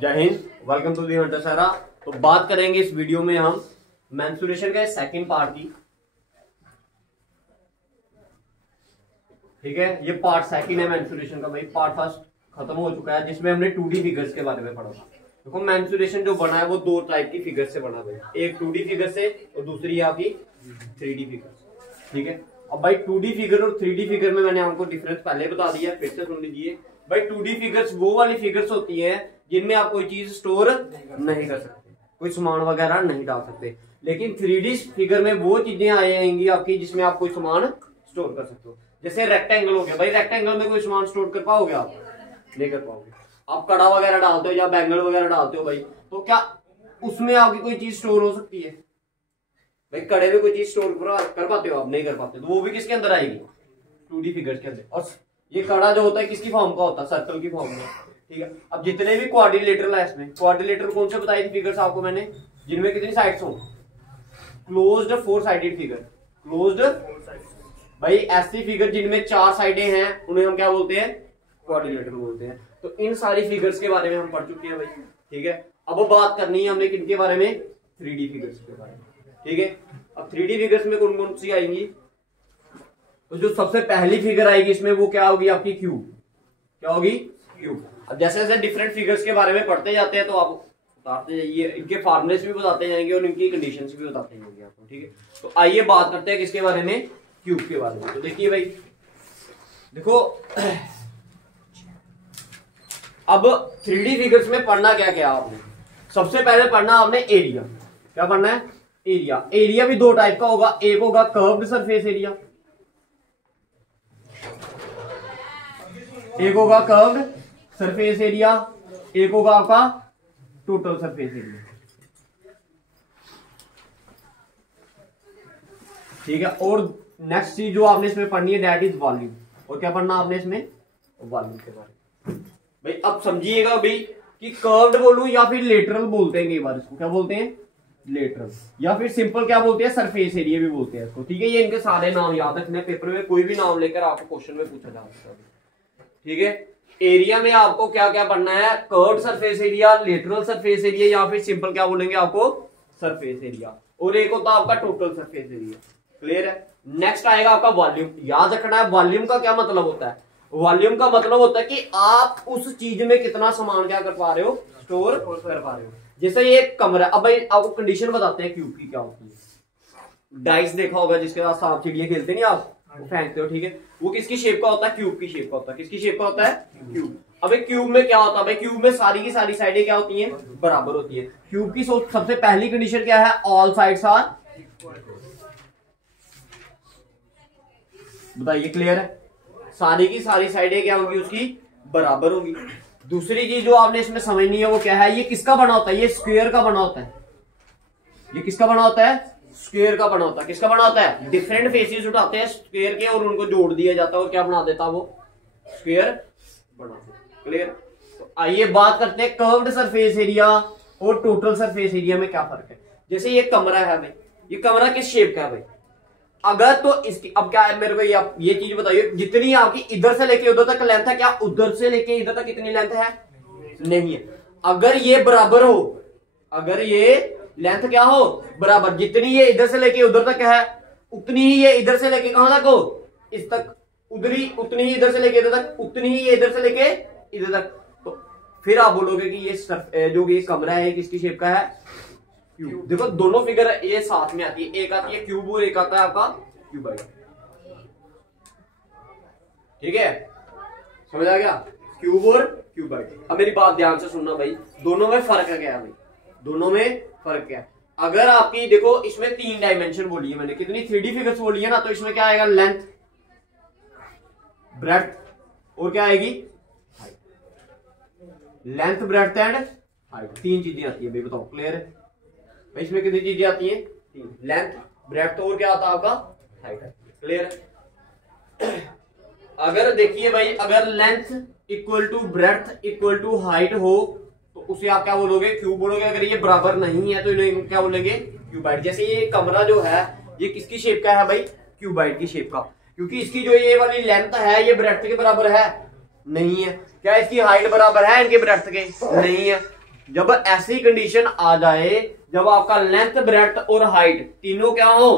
जय हिंद, welcome to the hunter Sara. तो बात करेंगे इस वीडियो में हम मेंस्ट्रुएशन का सेकंड पार्ट की। ठीक है, ये पार्ट सेकंड है मेंस्ट्रुएशन का। भाई पार्ट फर्स्ट खत्म हो चुका है जिसमें हमने 2D फिगर्स के बारे में पढ़ा था। देखो मेंस्ट्रुएशन जो बना है वो दो टाइप की फिगर से बना है, एक 2D फिगर से और दूसरी आपकी 3D फिगर। ठीक है, अब भाई 2D फिगर और 3D फिगर में मैंने आपको डिफरेंस पहले बता दिया, फिर से सुन लीजिए। भाई 2D फिगर्स वो वाली फिगर्स होती है जिनमें आप कोई चीज स्टोर नहीं कर सकते, कोई सामान वगैरह नहीं डाल सकते। लेकिन 3D फिगर में वो चीजें आएंगी आपकी जिसमें आप कोई सामान स्टोर कर सकते हो। जैसे रेक्टेंगल हो गया, भाई रेक्टेंगल में कोई सामान स्टोर कर पाओगे आप? नहीं कर पाओगे। आप कड़ा वगैरह डालते हो या बैंगल वगैरह डालते हो भाई, तो क्या उसमें आपकी कोई चीज स्टोर हो सकती है? भाई कड़े में कोई चीज स्टोर कर पाते हो आप? नहीं कर पाते। तो वो भी किसके अंदर आएगी? 2D फिगर्स के अंदर। और ये कड़ा जो होता है किसकी फॉर्म का होता है? सर्कल की फॉर्म में। ठीक है, अब जितने भी क्वाड्रिलेटरल है इसमें, क्वाड्रिलेटरल कौन से बताई थी फिगर्स आपको मैंने, जिनमें कितनी साइड्स हो? Closed 4 sided figure. क्लोज्ड भाई ऐसी फिगर जिनमें 4 साइडें हैं उन्हें हम क्या बोलते हैं? क्वाड्रिलेटरल बोलते हैं। तो इन सारी फिगर्स के बारे में हम पढ़ चुके हैं भाई। ठीक है, अब बात करनी है हमने किनके बारे में? 3D फिगर्स के बारे में। ठीक है, अब 3D फिगर्स में कौन कौन सी आएंगी? तो जो सबसे पहली फिगर आएगी इसमें वो क्या होगी आपकी? क्यूब। क्या होगी? क्यूब। अब जैसे जैसे डिफरेंट फिगर्स के बारे में पढ़ते जाते हैं तो आप बताते जाइए, इनके फॉर्मुलेस भी बताते जाएंगे और इनकी कंडीशंस भी बताते जाएंगे आपको। ठीक है, तो आइए बात करते हैं किसके बारे में? क्यूब के बारे में। तो देखिए भाई, देखो अब 3D फिगर्स में पढ़ना क्या क्या आपने? सबसे पहले पढ़ना आपने एरिया। क्या पढ़ना है? एरिया। एरिया भी दो टाइप का होगा, एक होगा कर्व्ड सरफेस एरिया, एक होगा कर्व्ड सरफेस एरिया, एक होगा आपका टोटल सरफेस एरिया। ठीक है, और नेक्स्ट चीज जो आपने इसमें पढ़नी है दैट इज वॉल्यूम। और क्या पढ़ना आपने इसमें? वॉल्यूम के बारे में। भाई अब समझिएगा भाई कि कर्व्ड बोलूं या फिर लेटरल बोलते हैं, कई बार इसको क्या बोलते हैं? लेटरल, या फिर सिंपल क्या बोलते हैं? सरफेस एरिया भी बोलते हैं इसको। ठीक है, ये इनके सारे नाम याद रखने, पेपर में कोई भी नाम लेकर आपको क्वेश्चन में पूछा जा सकता है। ठीक है, एरिया में आपको क्या क्या पढ़ना है? Curved surface area, lateral surface area, या फिर सिंपल क्या बोलेंगे आपको? Surface area. और एक होता है आपका टोटल सरफेस एरिया। क्लियर है? नेक्स्ट आएगा आपका वॉल्यूम। याद रखना है वॉल्यूम का क्या मतलब होता है? वॉल्यूम का मतलब होता है कि आप उस चीज में कितना सामान क्या कर पा रहे हो? स्टोर कर पा रहे हो। जैसे ये कमरा, अब भाई आपको कंडीशन बताते हैं क्यूब की क्या होती है। डाइस देखा होगा जिसके साथ सांप चिड़िया खेलते नहीं आप, वो फेंकते हो। ठीक है, वो किसकी शेप का होता है? क्यूब की शेप का होता है। किसकी शेप का होता है? क्यूब। अब क्यूब में क्या होता है भाई? क्यूब में सारी की सारी साइडें क्या होती हैं? बराबर होती है। क्यूब की सबसे पहली कंडीशन क्या है? All sides are. बताइए, क्लियर है? सारी की सारी साइडें क्या होंगी? उसकी बराबर होंगी। दूसरी चीज जो आपने इसमें समझनी है वो क्या है? ये किसका बना होता है? ये स्क्वायर का बना होता है। ये किसका बना होता है? स्क्वायर का बना होता है। किसका बना होता है? डिफरेंट फेसेस उठाते हैं स्क्वायर के और उनको जोड़ दिया जाता है और क्या बना देता है? वो स्क्वायर बना देता है। क्लियर? तो आइए बात करते हैं कर्व्ड सरफेस एरिया और टोटल सरफेस एरिया में क्या फर्क है। जैसे ये कमरा है भाई, ये कमरा किस शेप का है भाई? अगर तो इसकी, अब क्या है मेरे को ये चीज बताइए, जितनी आपकी इधर से लेके उधर तक लेंथ है, क्या उधर से लेके इधर तक कितनी लेंथ है? नहीं है। अगर ये बराबर हो, अगर ये लेंथ क्या हो? बराबर, जितनी ये इधर से लेके उधर तक है उतनी ही ये इधर से लेके कहां तक हो? इस तक। उतनी ही इधर से लेके इधर तक, उतनी ही ये इधर से लेके इधर तक। तो फिर आप बोलोगे कि ये जो ये कमरा है किसकी शेप का है? क्यूब। देखो दोनों फिगर ये साथ में आती है, एक आती है क्यूब और एक आता है आपका क्यूबाइड। ठीक है, समझ आ गया? क्यूब और क्यूबाइड। अब मेरी बात ध्यान से सुनना भाई, दोनों में फर्क है क्या है भाई? दोनों में फर्क क्या है? अगर आपकी देखो इसमें 3 डायमेंशन बोली है मैंने, कितनी 3D फिगर्स बोली है ना, तो इसमें क्या आएगा? लेंथ, ब्रेड्थ और क्या आएगी? Height. Length, breadth and height, 3 चीजें आती है भाई। बताओ, क्लियर है? भाई इसमें कितनी चीजें आती हैं? 3। लेंथ, ब्रेड्थ और क्या आता है आपका? हाइट। क्लियर है? अगर देखिए भाई, अगर length equal to breadth equal to height हो तो उसे आप क्या बोलोगे? क्यूब बोलोगे। अगर ये बराबर नहीं है तो इन्हें क्या बोलेंगे? क्यूबाइड। जैसे ये कमरा जो है ये किसकी शेप का है भाई? क्यूबाइड की शेप का, क्योंकि इसकी जो ये वाली लेंथ है ये ब्रेड्थ के बराबर है? नहीं है। क्या इसकी हाइट बराबर है इनके ब्रेड्थ के? नहीं है। जब ऐसी कंडीशन आ जाए जब आपका लेंथ ब्रेड्थ और हाइट तीनों क्या हो,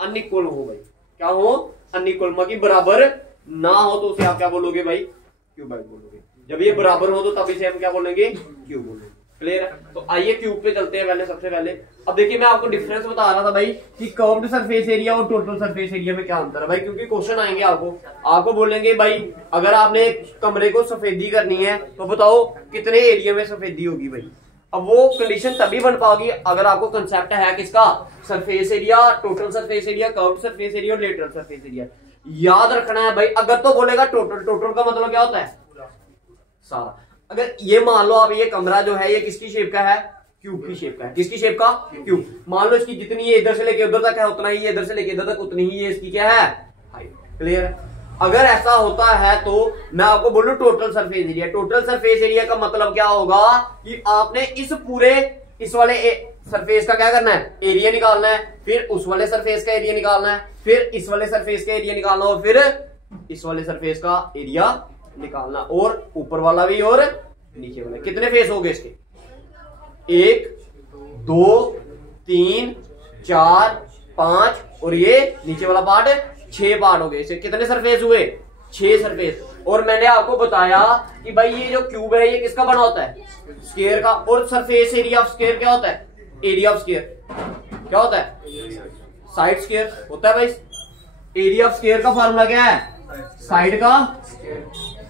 अनइक्वल हो भाई, क्या हो, अनइक्वल, मतलब बराबर ना हो तो उसे आप क्या बोलोगे भाई, क्यूबाइड बोलोगे। जब ये बराबर हो तो तब इसे हम क्या बोलेंगे, क्यूब बोलेंगे। क्लियर है? तो आइए क्यूब पे चलते हैं पहले, सबसे पहले। अब देखिए मैं आपको डिफरेंस बता रहा था भाई कि कर्व्ड सरफेस एरिया और टोटल सरफेस एरिया में क्या अंतर है भाई, क्योंकि क्वेश्चन आएंगे आपको बोलेंगे भाई अगर आपने कमरे को सफेदी करनी है तो बताओ कितने एरिया में सफेदी होगी भाई। अब वो कंडीशन तभी बन पाओगी अगर आपको कंसेप्ट है किसका, surface area, total surface area, curved surface area और लेटरल सरफेस एरिया। याद रखना है भाई, अगर तो बोलेगा टोटल, टोटल का मतलब क्या होता है, सारा। अगर ये मान लो आप ये कमरा जो है ये किसकी शेप का है, क्यूब की शेप का है। किसकी शेप का, क्यूब। मान लो इसकी जितनी ये इधर से लेके उधर तक है उतना ही ये इधर से लेके इधर तक उतनी ही ये इसकी क्या है, हाइट। क्लियर है? अगर ऐसा होता है तो मैं आपको बोलूं total surface area. Total surface area का मतलब क्या होगा कि आपने इस पूरे इस वाले सरफेस का क्या करना है, एरिया निकालना है, फिर उस वाले सरफेस का एरिया निकालना है, फिर इस वाले सरफेस का एरिया निकालना और फिर इस वाले सरफेस का एरिया निकालना, और ऊपर वाला भी और नीचे वाला। कितने फेस हो गए इसके, 1 2 3 4 5 और ये नीचे वाला पार्ट 6 पार्ट हो गए। इसे कितने सरफेस हुए, 6 सरफेस। और मैंने आपको बताया कि भाई ये जो क्यूब है ये किसका बना होता है, स्क्वायर का। और सरफेस एरिया ऑफ स्क्वायर क्या होता है, एरिया ऑफ स्क्वायर क्या होता है, साइड स्क्वायर होता है भाई। एरिया ऑफ स्क्वायर का फार्मूला क्या है, साइड का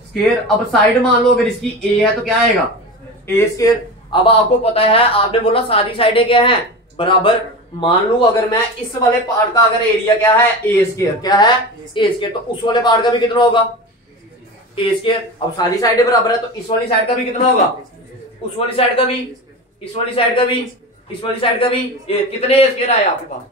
स्क्वायर। अब साइड मान लो अगर इसकी ए है तो क्या आएगा, ए स्क्वायर। अब आपको पता है, आपने बोला सारी साइडें क्या हैं, बराबर। मान लो अगर मैं इस वाले पार्ट का अगर एरिया क्या है, ए स्क्वायर, क्या है, ए स्क्वायर, तो उस वाले पार्ट का भी कितना होगा, ए स्क्वायर। अब सारी साइडें बराबर है तो इस वाली साइड का भी कितना होगा, उस वाली साइड का भी, इस वाली साइड का भी, इस वाली साइड का भी। कितने ए स्क्वायर आए आपके पास,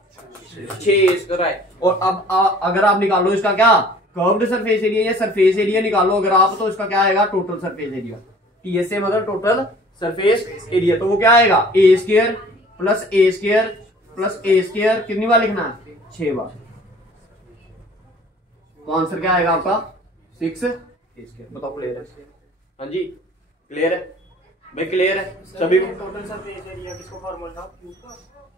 6 स्क्वायर आए। और अब अगर आप निकालो इसका क्या, कर्व्ड सरफेस एरिया या सरफेस एरिया निकालो अगर आप, तो इसका क्या आएगा, टोटल सरफेस एरिया। टीएसए मतलब टोटल सरफेस एरिया। तो वो क्या आएगा, ए स्क्वायर प्लस ए स्क्वायर प्लस ए स्क्वायर, कितनी बार लिखना है, 6 बार। तो आंसर क्या आएगा आपका, 6 ए स्क्वायर। बताओ क्लियर है, हाँ जी क्लियर है भाई, क्लियर है सभी। टोटल सरफेस एरिया किसको फॉर्मूला था, क्यूब का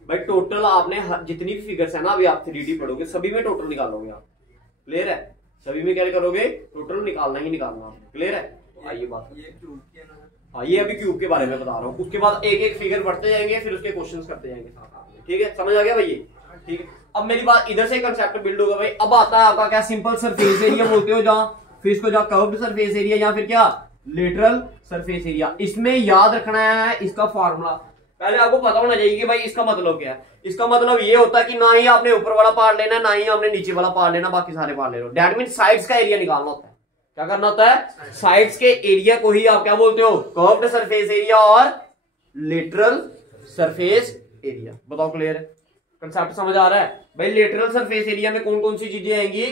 भाई टोटल आपने जितनी भी फिगर्स है ना, अभी आप 3D पढ़ोगे सभी में टोटल निकालोगे आप। क्लियर है? सभी में क्या करोगे, टोटल निकालना ही निकालना। क्लियर है? तो आइए बात, हाँ ये अभी क्यूब के बारे में बता रहा हूँ, उसके बाद एक एक फिगर पढ़ते जाएंगे, फिर उसके क्वेश्चंस करते जाएंगे साथ में। ठीक है, समझ आ गया भाई ये? ठीक है, अब मेरी बात इधर से कंसेप्ट बिल्ड होगा भाई। अब आता है आपका क्या, सिंपल सरफेस एरिया बोलते हो जहां, फिर इसको जहां कर्व्ड सरफेस एरिया या फिर क्या, लेटरल सरफेस एरिया। इसमें याद रखना है इसका फार्मूला। पहले आपको पता होना चाहिए कि भाई इसका मतलब क्या है। इसका मतलब ये होता है कि ना ही आपने ऊपर वाला पार्ट लेना, ना ही आपने नीचे वाला पार्ट लेना, बाकी सारे पार्ट ले लो। दैट मीन साइड्स का एरिया निकालना होता है। क्या करना होता है, साइड्स के एरिया को ही आप क्या बोलते हो, कर्व्ड सरफेस एरिया और लेटरल सरफेस एरिया। बताओ क्लियर है, कंसेप्ट समझ आ रहा है भाई? लेटरल सरफेस एरिया में कौन कौन सी चीजें आएंगी,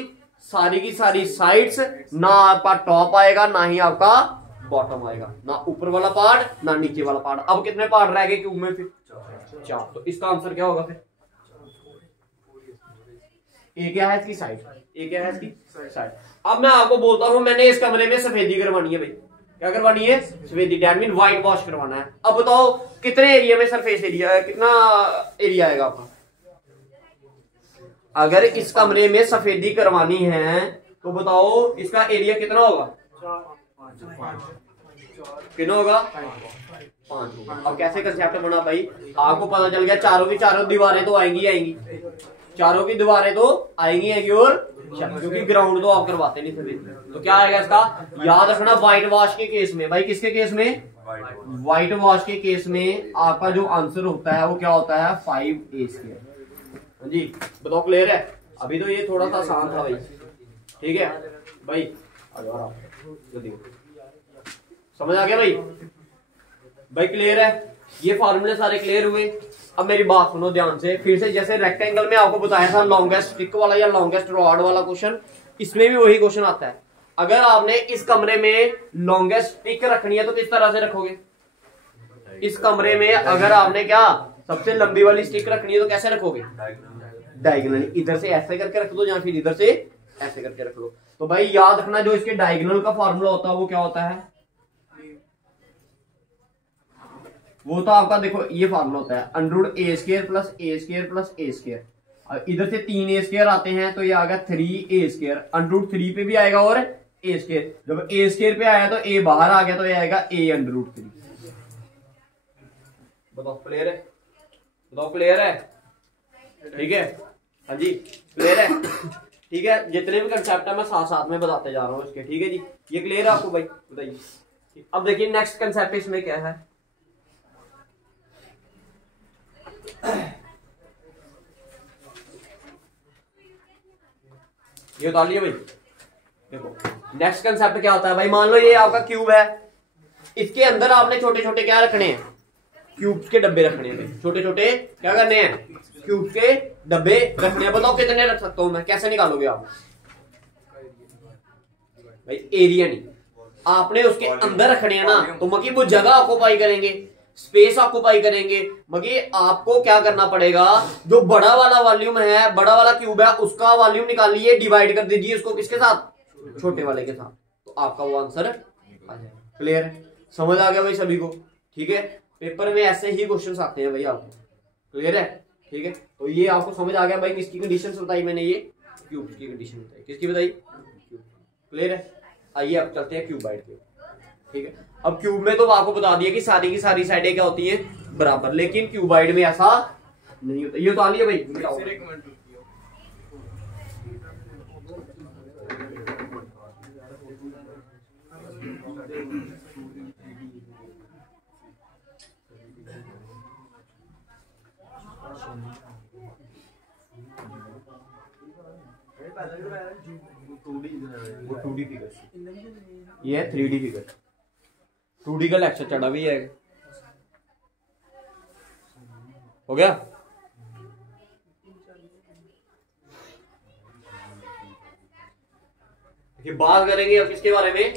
सारी की सारी साइड्स, ना आपका टॉप आएगा ना ही आपका बॉटम आएगा, ना ऊपर वाला पार्ट ना नीचे वाला पार्ट। अब कितने पार्ट रह गए क्यूब में, फिर 4। तो इसका आंसर क्या होगा फिर, ए क्या है इसकी साइड, ए क्या है इसकी साइड। अब मैं आपको बोलता हूं मैंने इस कमरे में सफेदी करवानी है भाई, क्या करवानी है, सफेदी, दैट मीन व्हाइट वॉश करवाना है। अब बताओ कितने एरिया में सरफेस एरिया है, कितना एरिया आएगा आपका। अगर इस कमरे में सफेदी करवानी है तो बताओ इसका एरिया कितना होगा, कितना होगा, 5 होगा। अब कैसे कंसेप्ट बना भाई, आपको पता चल गया चारों की चारों दीवारें तो आएंगी आएंगी, चारों की दीवारें तो आएंगी आएंगी, और क्योंकि ग्राउंड तो आप करवाते नहीं सफेदी। तो क्या आएगा इसका, याद रखना व्हाइट वॉश के केस में भाई, किसके केस में, व्हाइट वॉश के केस में आपका जो आंसर होता है वो क्या होता है, 5a स्क्वायर। हाँ जी बताओ क्लियर है? अभी तो ये थोड़ा सा आसान था भाई, ठीक है भाई, जल्दी समझ आ गया भाई? भाई क्लियर है, ये फॉर्मूले सारे क्लियर हुए। अब मेरी बात सुनो ध्यान से फिर से, जैसे रेक्टेंगल में आपको बताया था लॉन्गेस्ट स्टिक वाला या लॉन्गेस्ट रॉड वाला क्वेश्चन, इसमें भी वही क्वेश्चन आता है। अगर आपने इस कमरे में लॉन्गेस्ट स्टिक रखनी है तो किस तरह से रखोगे, इस कमरे में अगर आपने क्या सबसे लंबी वाली स्टिक रखनी है तो कैसे रखोगे, डायगोनली, इधर से ऐसे करके रख दो या फिर इधर से ऐसे करके रख लो। तो भाई याद रखना जो इसके डायगोनल का फॉर्मूला होता है वो क्या होता है, वो तो आपका देखो ये फार्मूला होता है अंडर ए स्क्वायर प्लस ए स्क्वायर प्लस ए स्क्वायर। इधर से 3 ए स्क्वायर आते हैं तो ये आ गया 3 ए स्क्वायर, अंडर 3 पे भी आएगा और ए स्क्वायर। जब ए स्क्वायर पे आया तो ए बाहर आ गया तो ये आएगा ए अंडर 3। बताओ क्लियर है? बताओ क्लियर है? ठीक है, हाँ जी क्लियर है? ठीक है, जितने भी कंसेप्ट है मैं साथ साथ में बताते जा रहा हूँ इसके। ठीक है जी, ये क्लियर है आपको भाई? बताइए। अब देखिए नेक्स्ट कंसेप्ट इसमें क्या है। ये उतार लिया भाई। देखो नेक्स्ट कंसेप्ट क्या होता है भाई, मान लो ये आपका क्यूब है, इसके अंदर आपने छोटे छोटे क्या रखने हैं, क्यूब्स के डब्बे रखने हैं। छोटे छोटे क्या करने हैं, क्यूब्स के डब्बे रखने हैं। बताओ कितने रख सकता हूं मैं, कैसे निकालोगे आप भाई? एरिया नहीं, आपने उसके अंदर रखने हैं ना, तो मकी वो जगह ऑक्युपाई करेंगे, स्पेस ऑक्युपाई करेंगे। मकी आपको क्या करना पड़ेगा, जो बड़ा वाला वॉल्यूम है, बड़ा वाला क्यूब है, उसका वॉल्यूम निकालिए, डिवाइड कर दीजिए उसको किसके साथ, छोटे वाले के साथ, तो आपका वो आंसर आ जाएगा। क्लियर है? समझ आ गया भाई सभी को? ठीक है, पेपर में ऐसे ही क्वेश्चन आते हैं भाई आपको। क्लियर है? ठीक है, तो ये आपको समझ आ गया भाई, किसकी कंडीशन बताई मैंने, ये क्यूब की कंडीशन बताई। किसकी बताई? क्लियर है? आइए अब चलते हैं क्यूबाइड पे। ठीक है, अब क्यूब में तो आपको बता दिया कि सारी की सारी साइडें क्या होती हैं, बराबर, लेकिन क्यूबाइड में ऐसा नहीं होता। ये तो आ लिया भाई। वो 2D फिगर, ये है 3D फिगर। 2D का लेक्चर चढ़ा भी है, हो गया? बात करेंगे अब किसके बारे में,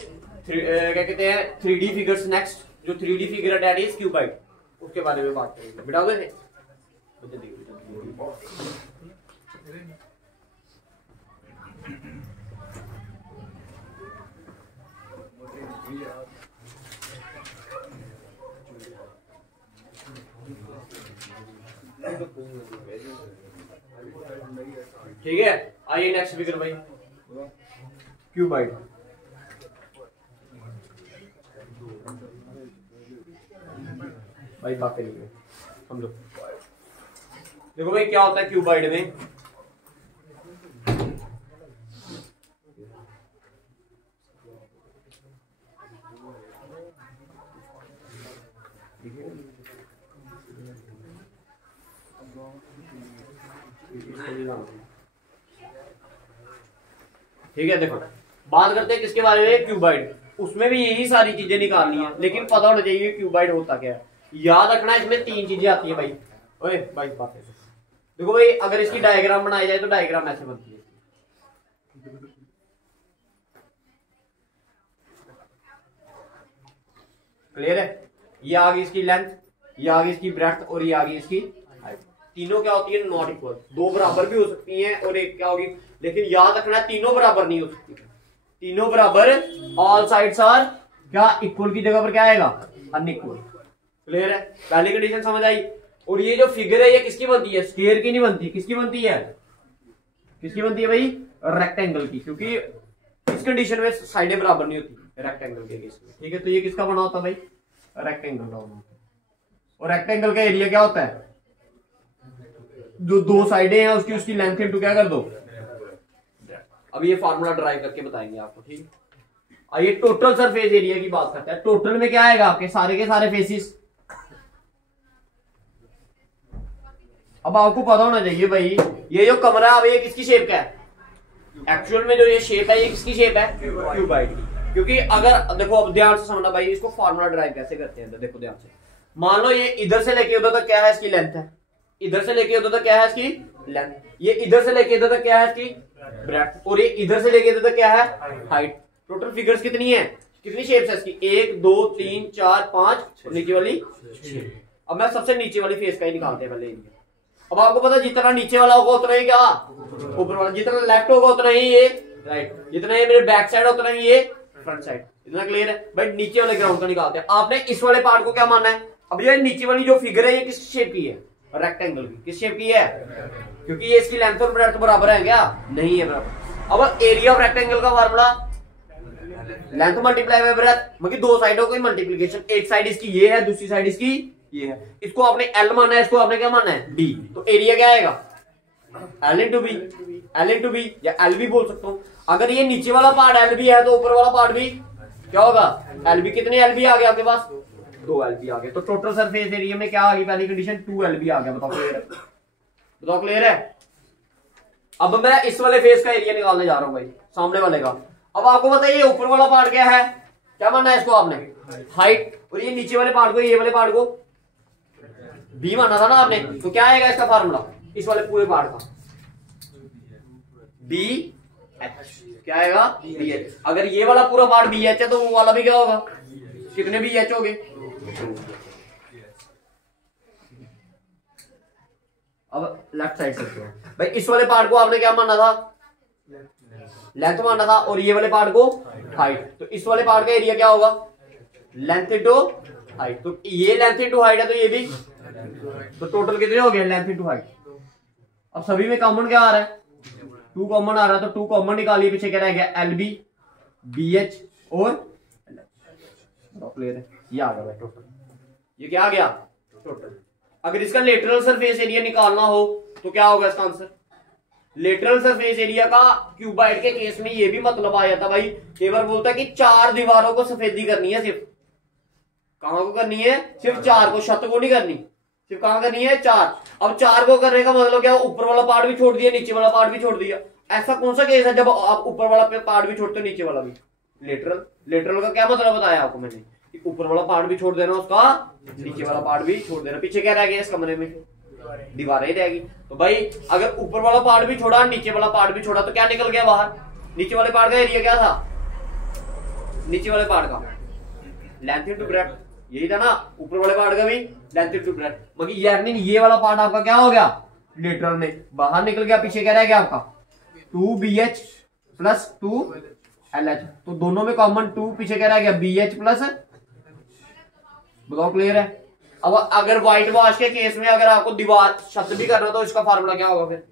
क्या कहते हैं, 3D फिगर्स। नेक्स्ट जो 3D फिगर है दैट इज क्यूबाइड, उसके बारे में बात करेंगे। बिठाओगे थे? ठीक है, आइए नेक्स्ट फिगर भाई, क्यूबाइड। भाई बात करिए हम लोग। देखो भाई क्या होता है क्यूबाइड में, ठीक है। देखो बात करते हैं किसके बारे में, क्यूबाइड। उसमें भी यही सारी चीजें निकालनी है, लेकिन पता होना चाहिए क्यूबाइड होता क्या है। याद रखना इसमें 3 चीजें आती है भाई। ओए भाई बात है, देखो भाई अगर इसकी डायग्राम बनाई जाए तो डायग्राम ऐसे बनती है। क्लियर है? ये आ गई इसकी लेंथ, ये आ गई इसकी ब्रेड्थ और ये आ गई इसकी हाइट। तीनों क्या होती है, नॉट इक्वल। 2 बराबर भी हो सकती हैं और एक क्या होगी, लेकिन याद रखना तीनों बराबर नहीं हो सकती। तीनों बराबर, ऑल साइड्स आर क्या इक्वल की जगह पर क्या आएगा, अनइक्वल। क्लियर है? पहली कंडीशन समझ आई। और ये जो फिगर है ये किसकी बनती है, स्क्वायर की नहीं बनती। किसकी बनती है, किसकी बनती है भाई, रेक्टेंगल की, क्योंकि इस कंडीशन में साइडें बराबर नहीं होती रेक्टेंगल के केस में। ठीक है, तो ये किसका बना होता है भाई, रेक्टेंगल का बना होता है। और रेक्टेंगल का एरिया क्या होता है, जो 2 साइडें हैं उसकी लेंथ इनटू क्या कर दो। अब ये फार्मूला ड्राइव करके बताएंगे आपको। ठीक है, आइए टोटल सरफेस एरिया की बात करते हैं। टोटल में क्या आएगा आपके सारे के सारे फेसिस। अब आपको पता होना चाहिए भाई, ये जो कमरा है अब ये किसकी शेप का है, एक्चुअल में जो ये शेप है ये किसकी शेप है, क्यूबाइड की। क्योंकि अगर देखो अब ध्यान से समझना भाई, इसको फार्मूला ड्राइव कैसे करते हैं। देखो ध्यान से, मान लो ये इधर से लेके उधर तक क्या है, इसकी लेंथ है। इधर से लेके उधर तक क्या है, इसकी लेंथ। ये इधर से लेके इधर तक क्या है, इसकी ब्रेड्थ। और ये इधर से लेके इधर तक क्या है, हाइट। टोटल फिगर्स कितनी है, कितनी शेप्स है इसकी, 1 2 3 4 5, नीचे वाली 6। अब मैं सबसे नीचे वाली फेस का ही निकालते हैं पहले। अब आपको पता जितना नीचे वाला होगा उतना ही क्या ऊपर वाला, जितना लेफ्ट होगा उतना ही ये राइट, जितना ये मेरे बैक साइड उतना ही ये फ्रंट साइड। इतना क्लियर है भाई। नीचे वाले ग्राउंड का निकालते हैं। आपने इस वाले पार्ट को क्या मानना है, अब ये नीचे वाली जो फिगर है ये किस शेप की है? रेक्टेंगल की। किस शेप की है? क्योंकि ये इसकी लेंथ और ब्रेड्थ बराबर है क्या? नहीं है बराबर। अब एरिया ऑफ रेक्टेंगल का formula length multiply by breadth, मतलब दो साइडों की मल्टीप्लिकेशन। एक साइड इसकी ये है, दूसरी साइड इसकी ये है। इसको आपने एल माना है, इसको आपने क्या माना है? डी। तो एरिया क्या आएगा? L into B. L into B या एल भी बोल सकता हूं। अगर ये नीचे वाला पार्ट एल बी है तो ऊपर वाला पार्ट भी क्या होगा? L B. कितने एल बी आ गए आपके पास? 2 एल बी आ गए। तो टोटल सरफेस एरिया में क्या आ गई? पहली कंडीशन 2 एल बी आ गया। बताओ क्लियर है? बताओ क्लियर है? अब मैं इस वाले फेस का एरिया निकालने जा रहा हूं भाई, सामने वाले का। अब आपको बताइए ऊपर वाला पार्ट क्या है? क्या मानना है इसको आपने? हाइट। और ये नीचे वाले पार्ट को, ये वाले पार्ट को बी माना था ना आपने। तो क्या आएगा इसका फार्मूला इस वाले पूरे पार्ट का? B H. क्या आएगा? B H. अगर ये वाला पूरा पार्ट बी एच है तो वो वाला भी क्या होगा? कितने बी एच हो गए? अब लेफ्ट साइड से भाई इस वाले पार्ट को आपने क्या माना था? लेंथ माना था। और ये वाले पार्ट को हाइट। तो इस वाले पार्ट का एरिया क्या होगा? Length into height. तो ये लेंथ इनटू हाइट है तो ये भी, तो टोटल कितने हो गए? Length into height. अब सभी में कॉमन क्या आ रहा है? 2 कॉमन आ रहा है। तो 2 कॉमन निकालिए, पीछे क्या रह गया? एल बी, बी एच और क्लियर है? ये आ गया टोटल। ये क्या आ गया? टोटल। अगर इसका लेटरल सरफेस एरिया निकालना हो तो क्या होगा इसका आंसर? लेटरल सरफेस एरिया का क्यूबाइड के केस में ये भी मतलब आ जाता भाई। केवल बोलता है कि 4 दीवारों को सफेदी करनी है। सिर्फ कहां को करनी है? सिर्फ 4 को, छत को नहीं करनी। सिर्फ कहां करनी है? 4। अब 4 को करने का मतलब क्या? ऊपर वाला पार्ट भी छोड़ दिया, नीचे वाला पार्ट भी छोड़ दिया। ऐसा कौन सा केस है जब आप ऊपर वाला पार्ट भी छोड़ते हो, नीचे वाला भी? लेटरल। लेटरल का क्या मतलब बताया आपको मैंने? कि ऊपर वाला पार्ट भी छोड़ देना उसका, नीचे वाला पार्ट भी छोड़ देना। पीछे क्या रह गया इस कमरे में? दीवारें ही रहेगी। तो भाई अगर ऊपर वाला पार्ट भी छोड़ा, नीचे वाला पार्ट भी छोड़ा, तो क्या निकल गया बाहर? नीचे वाले पार्ट का एरिया क्या था? नीचे वाले पार्ट का लेंथ इनटू ब्रेड्थ, यही था ना। ऊपर वाले पार्ट का भी लेंथ इनटू ब्रेड्थ। मगर यानी ये वाला पार्ट आपका क्या हो गया? लेटरल में बाहर निकल गया। पीछे क्या रह गया आपका? 2BH plus 2LH। तो दोनों में कॉमन 2, पीछे क्या रह गया? BH plus. बताओ क्लियर है? अब अगर व्हाइट वॉश के केस में अगर आपको दीवार छत भी करना तो इसका फार्मूला क्या होगा फिर?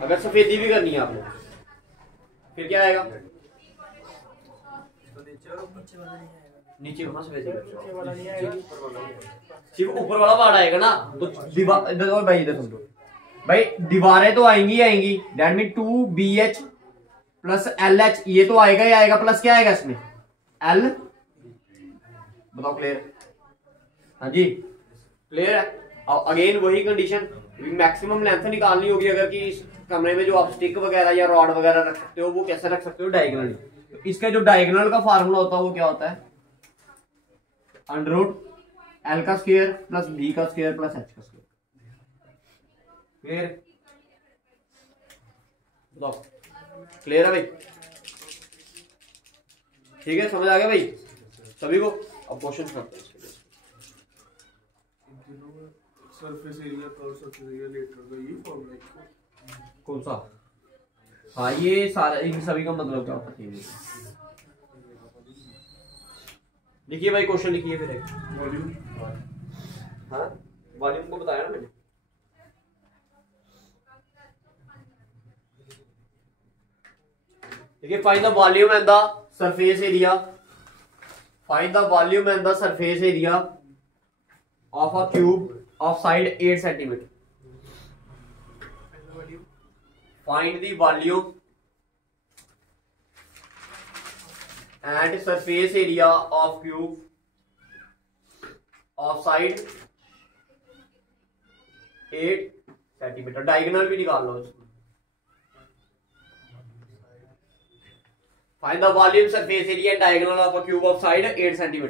अगर सफेदी भी करनी है आपने फिर क्या आएगा? नीचे वाला सफेदी, सिर्फ ऊपर वाला पार्ट आएगा ना। तो दीवार भाई इधर समझो भाई, दीवारें तो आएंगी ही आएंगी। That mean 2BH plus LH, ये तो आएगा ही आएगा। प्लस क्या आएगा इसमें? L। बताओ क्लियर? हाँ जी क्लियर है। अगेन वही कंडीशन, मैक्सिमम लेंथ निकालनी होगी। अगर कि इस कमरे में जो आप स्टिक वगैरह या रॉड वगैरह रख सकते हो, वो कैसे रख सकते हो? डायगोनली। तो इसका जो डायगोनल का फार्मूला होता है वो क्या होता है? अंडर रूट L का स्क्वायर प्लस B का स्क्वायर प्लस H का स्क्वायर। क्लियर? बताओ क्लियर है भाई? ठीक है, समझ आ गया भाई सभी को? अब क्वेश्चन करते हैं। सरफेस एरिया का सरफेस एरिया लेटर का ये फॉर्मूला कौन सा? हाँ ये सारा इन सभी का मतलब क्या होता है? लिखिए भाई क्वेश्चन लिखिए फिर। वॉल्यूम। हाँ वॉल्यूम को बताया ना मैंने। देखिए find the volume and the surface area. Find the volume and the surface area of a cube of side 8 cm. Find the volume and surface area of cube of side 8 cm. Diagonal भी निकाल लो। Find the volume, surface area and diagonal of a cube of side 8 cm.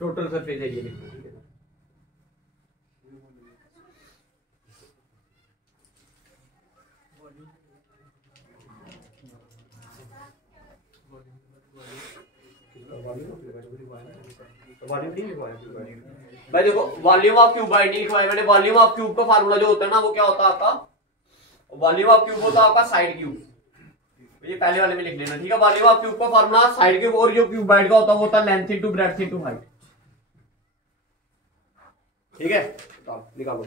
Total surface area. भाई देखो volume of cube नहीं लिखवाया मैंने। Volume of cube का formula जो होता है ना वो क्या होता है आपका? वॉल्यूम ऑफ क्यूब होता है आपका साइड क्यूब। ये पहले वाले में लिख लेना, ठीक है। वॉल्यूम ऑफ क्यूब का फॉर्मूला साइड क्यूब और जो क्यूबाइड का होता है वो होता है length into breadth into height, ठीक है। तो निकालो।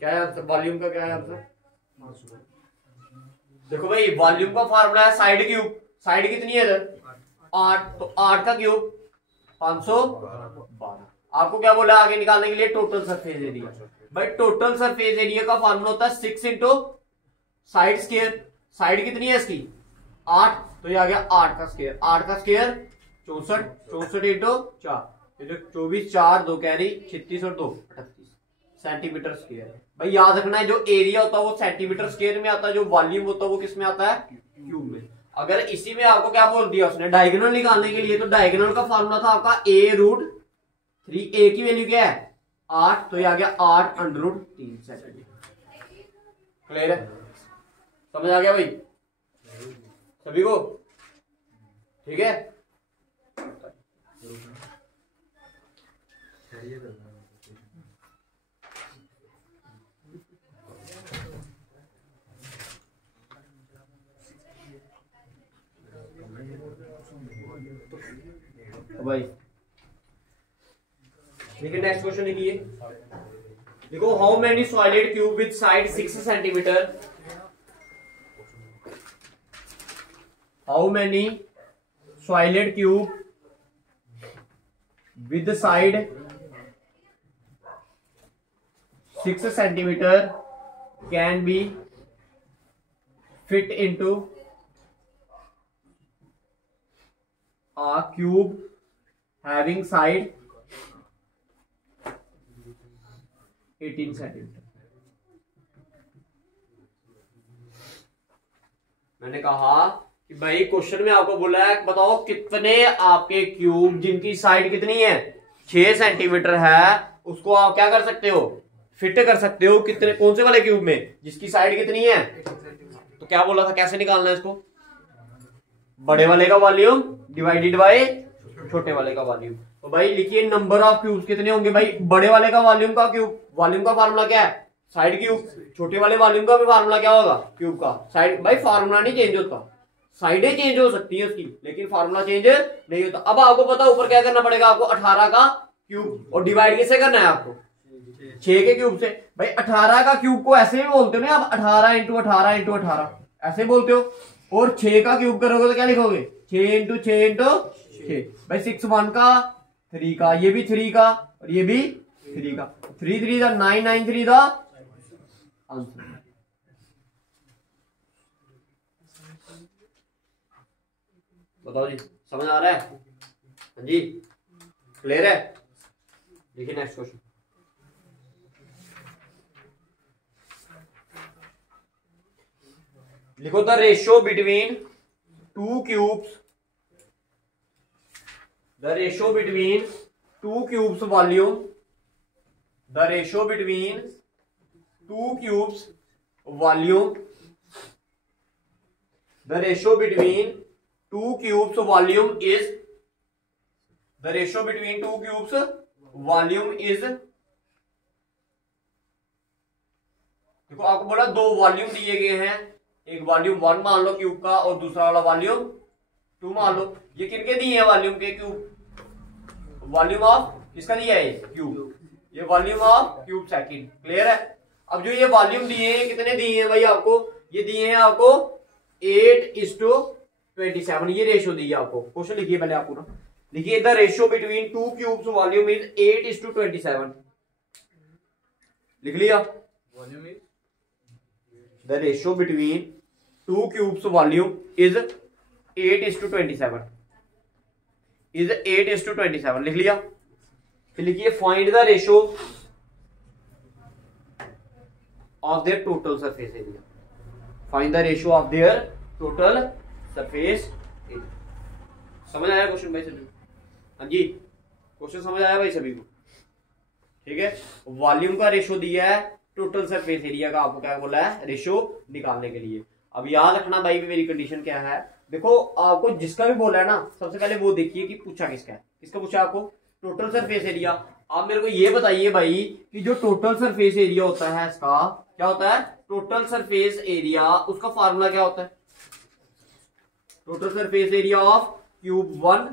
क्या है आंसर? वॉल्यूम का क्या है आंसर? देखो भाई वॉल्यूम का फार्मूला है साइड क्यूब, साइड कितनी है इधर 8, तो 8 का क्यूब 512। आपको क्या बोला आगे निकालने के लिए? Total surface area. भाई टोटल सरफेस एरिया का फार्मूला होता है 6 इंटू साइड स्क्वायर। साइड कितनी है इसकी 8, तो ये आ गया 8 का स्क्वायर। 8 का स्क्वायर 64, 64 इंटू 4, 24, 4 2 कैरी 36 और 2 38 सेंटीमीटर स्क्वायर। भाई याद रखना है जो एरिया होता है वो सेंटीमीटर स्क्वायर में आता है, जो वॉल्यूम होता है वो किस में आता है? क्यूब में। अगर इसी में आपको क्या बोल दिया उसने डायगोनल निकालने के लिए, तो डायगोनल का फार्मूला था आपका a√3। a की वैल्यू क्या है 8, तो ये आ गया 8√3 सेंटीमीटर। क्लियर है? समझ आ गया भाई सभी को? ठीक है। भाई देखिए नेक्स्ट क्वेश्चन लिखिए। देखो how many solid cube with side 6 centimetre, how many solid cube with side 6 centimetre can be fit into a cube having side 18 centimetre. मैंने कहा कि भाई क्वेश्चन में आपको बोला है बताओ कितने आपके क्यूब जिनकी साइड कितनी है 6 सेंटीमीटर है, उसको आप क्या कर सकते हो? फिट कर सकते हो। कितने? कौन से वाले क्यूब में जिसकी साइड कितनी है? तो क्या बोला था कैसे निकालना है इसको? बड़े वाले का वॉल्यूम डिवाइडेड बाय छोटे वाले का वॉल्यूम। तो भाई लिखिए नंबर ऑफ क्यूब्स कितने होंगे? भाई बड़े वाले का वॉल्यूम का क्यूब, वॉल्यूम का फार्मूला क्या है? Side cube. छोटे वाले वॉल्यूम का भी फार्मूला क्या होगा? क्यूब का साइड। भाई फार्मूला नहीं चेंज होता, साइडें चेंज हो सकती है उसकी, लेकिन फार्मूला चेंज नहीं होता। अब आपको पता ऊपर क्या करना पड़ेगा आपको? 18 का क्यूब। और डिवाइड किससे करना है आपको? 6 के क्यूब से। भाई 18 का क्यूब को ऐसे भी बोलते हो ना आप, 18 इंटू 18 इंटू 18 ऐसे बोलते हो। और 6 का क्यूब करोगे तो क्या लिखोगे? 6 इंटू 6 इंटू 6। भाई 6 1 का 3 का, ये भी 3 का और ये भी 3 का, 3 3 दा 9 9 3 दा आंसर। बताओ जी समझ आ रहा है? हाँ जी क्लियर है? देखिए नेक्स्ट क्वेश्चन। लिखो the ratio between two cubes, the ratio between two cubes volume, the ratio between two cubes volume, the ratio between two cubes volume is, the ratio between two cubes volume is. देखो आपको बोला दो volume दिए गए हैं, एक volume 1 मान लो cube का और दूसरा वाला वॉल्यूम 2 मान लो। ये किनके दिए हैं वॉल्यूम के? क्यूब। वॉल्यूम ऑफ किसका दिया है? क्यूब। ये volume of cube second. Clear है? अब जो ये वॉल्यूम दिए हैं कितने दिए हैं भाई आपको? ये दिए हैं आपको 8:27। ये रेशियो दी है आपको। क्वेश्चन लिखिए पहले आप पूरा लिखिए। The ratio between two cubes volume is 8:27। लिख लिया? Volume is the ratio between two cubes volume is 8:27, is 8:27। लिख लिया? फिर लिखिए find the ratio of their total surface area, find the ratio of their total surface area. समझ आया question भाई सभी? हाँ जी क्वेश्चन समझ आया भाई सभी को? ठीक है, वॉल्यूम का रेशो दिया है, टोटल सरफेस एरिया का आपको क्या बोला है, रेशो निकालने के लिए। अब याद रखना भाई मेरी कंडीशन क्या है, देखो आपको जिसका भी बोला है ना, सबसे पहले वो देखिए कि पूछा किसका है। किसका पूछा आपको? Total surface area. आप मेरे को ये बताइए भाई कि जो टोटल सरफेस एरिया होता है इसका क्या होता है? टोटल सरफेस एरिया, उसका फार्मूला क्या होता है? Total surface area of cube 1,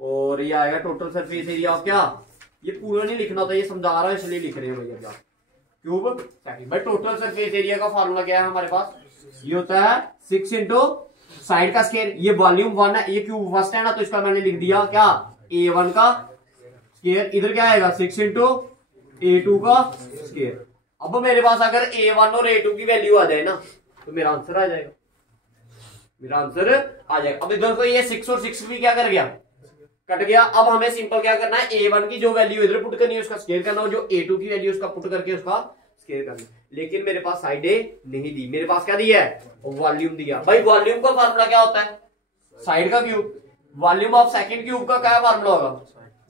और ये आएगा टोटल सरफेस एरिया ऑफ क्या, ये पूरा नहीं लिखना था, ये समझा रहा है इसलिए लिख रहे हैं भैया, क्या क्यूब सेकंड। भाई टोटल सरफेस एरिया का फार्मूला क्या है हमारे पास? ये होता है 6 इंटू साइड का स्केयर। ये वॉल्यूम 1 है, ये क्यूब फर्स्ट है ना, तो इसका मैंने लिख दिया क्या, A1 का स्केयर। इधर क्या आएगा 6 इंटू A2 का स्केयर। अब मेरे पास अगर A1 और A2 की वैल्यू आ जाए ना, तो मेरा आंसर आ जाएगा, मेरा आंसर आ जाएगा। अब इधर को ये 6 और 6 भी क्या कर गया, कट गया। अब हमें सिंपल क्या करना है, A1 की जो वैल्यू इधर पुट करनी है उसका स्केयर करना, और जो A2 की वैल्यू उसका पुट करके उसका स्केयर करना। लेकिन मेरे पास साइड ए नहीं दी, मेरे पास क्या दिया है, वॉल्यूम दिया। भाई वॉल्यूम का फार्मूला क्या होता है, साइड का cube. Volume of second cube का क्या फार्मूला होगा,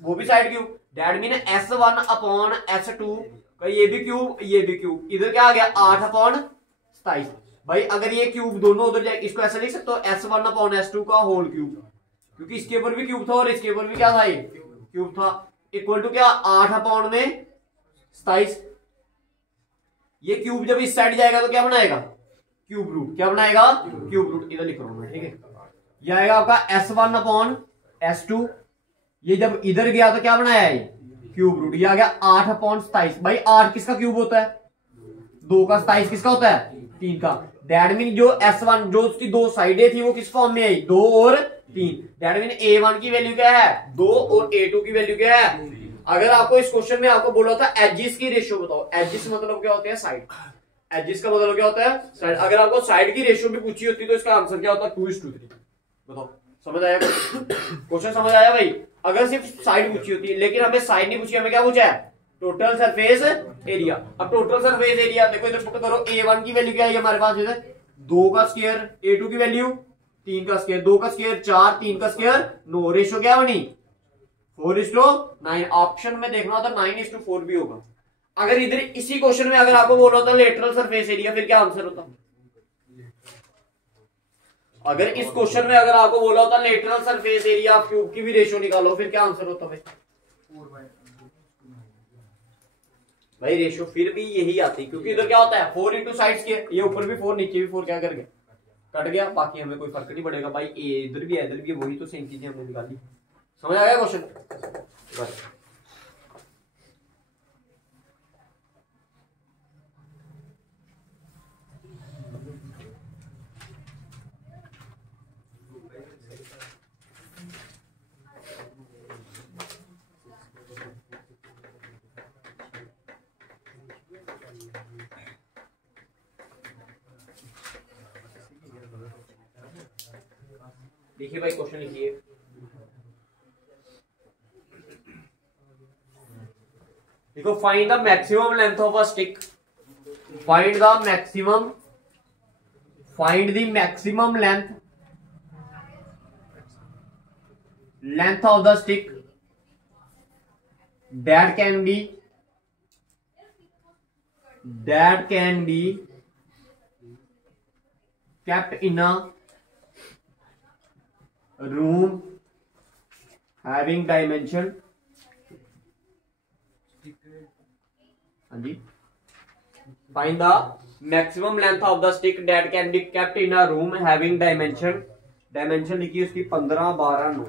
वो भी side cube. That mean S1 upon S2 का ये भी क्यूब, ये भी क्यूब। इधर क्या आ गया 8 अपॉन 27। भाई अगर ये क्यूब दोनों उधर जाए, इसको ऐसे लिख सकते हो S1 अपॉन S2 का होल क्यूब, क्योंकि इसके ऊपर भी क्यूब था और इसके ऊपर भी क्या था, क्यूब था। इक्वल टू क्या 8 अपॉन में 27। ये क्यूब जब इस साइड जाएगा तो क्या बनाएगा, क्यूब रूट। क्या बनाएगा, क्यूब रूट। इधर लिख रहा हूं मैं, ठीक है। ये आएगा आपका S1 अपॉन S2। ये जब इधर गया तो क्या बनाया है, क्यूब रूट। ये आ गया 8 अपॉन 27। भाई 8 किसका क्यूब होता है, 2 का। 27 किसका होता है, 3 का। दैट मीन जो S1 जो उसकी दो साइडें थी वो किस फॉर्म में आई, 2 और 3। दैट मीन A1 की वैल्यू क्या है, 2, और A2 की वैल्यू क्या है। अगर आपको इस क्वेश्चन में आपको बोला था एजिस की रेशियो बताओ, एजिस मतलब क्या होता है, साइड। एजिस का मतलब क्या होता है, साइड। अगर आपको साइड की रेशियो भी पूछी होती तो इसका आंसर क्या होता है, 2:3। बताओ, समझ आया क्वेश्चन? समझ आया भाई? अगर सिर्फ साइड पूछी होती है, लेकिन हमें साइड नहीं पूछी, हमें क्या पूछा है, टोटल सरफेस एरिया। अब टोटल सरफेस एरिया देखो, इधर पुट करो। A1 की वैल्यू क्या है हमारे पास, इधर 2 का स्क्वायर, A2 की वैल्यू 3 का स्क्वायर, 2 का स्क्वायर 4, 3 का स्क्वायर 9। रेशियो क्या बनी, 4:9। ऑप्शन में देखना होता 9:4 भी होगा। अगर इधर इसी क्वेश्चन में अगर आपको बोला होता लेटरल सरफेस एरिया, फिर क्या आंसर होता? अगर इस क्वेश्चन में अगर आपको बोला होता लेटरल सरफेस एरिया क्यूब की भी रेशियो निकालो, फिर क्या आंसर होता भाई? भाई रेशियो फिर भी यही आती, क्योंकि इधर क्या होता है 4 इंटू साइड्स के, ये ऊपर भी 4 नीचे भी 4, क्या कर गया, कट गया। बाकी हमें कोई फर्क नहीं पड़ेगा भाई, इधर भी है इधर भी है, वही तो सेम चीजें हमने निकाली। समझ आ गया क्वेश्चन? बस देखिए भाई क्वेश्चन लिखिए। देखो, find the maximum length of a stick. Find the maximum length of the stick that can be kept in a room having dimension। हाँ जी, find the maximum length of the stick that can be kept in a room having dimension। Dimension लिखिए उसकी 15, 12, 9।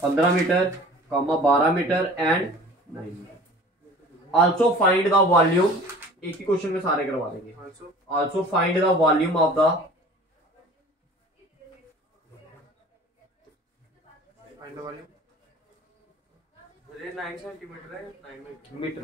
15 metre, 12 metre and 9 metre. Also find the volume. एक ही question में सारे करवा देंगे। Also find the volume of the 9 centimetre है, 9 metre.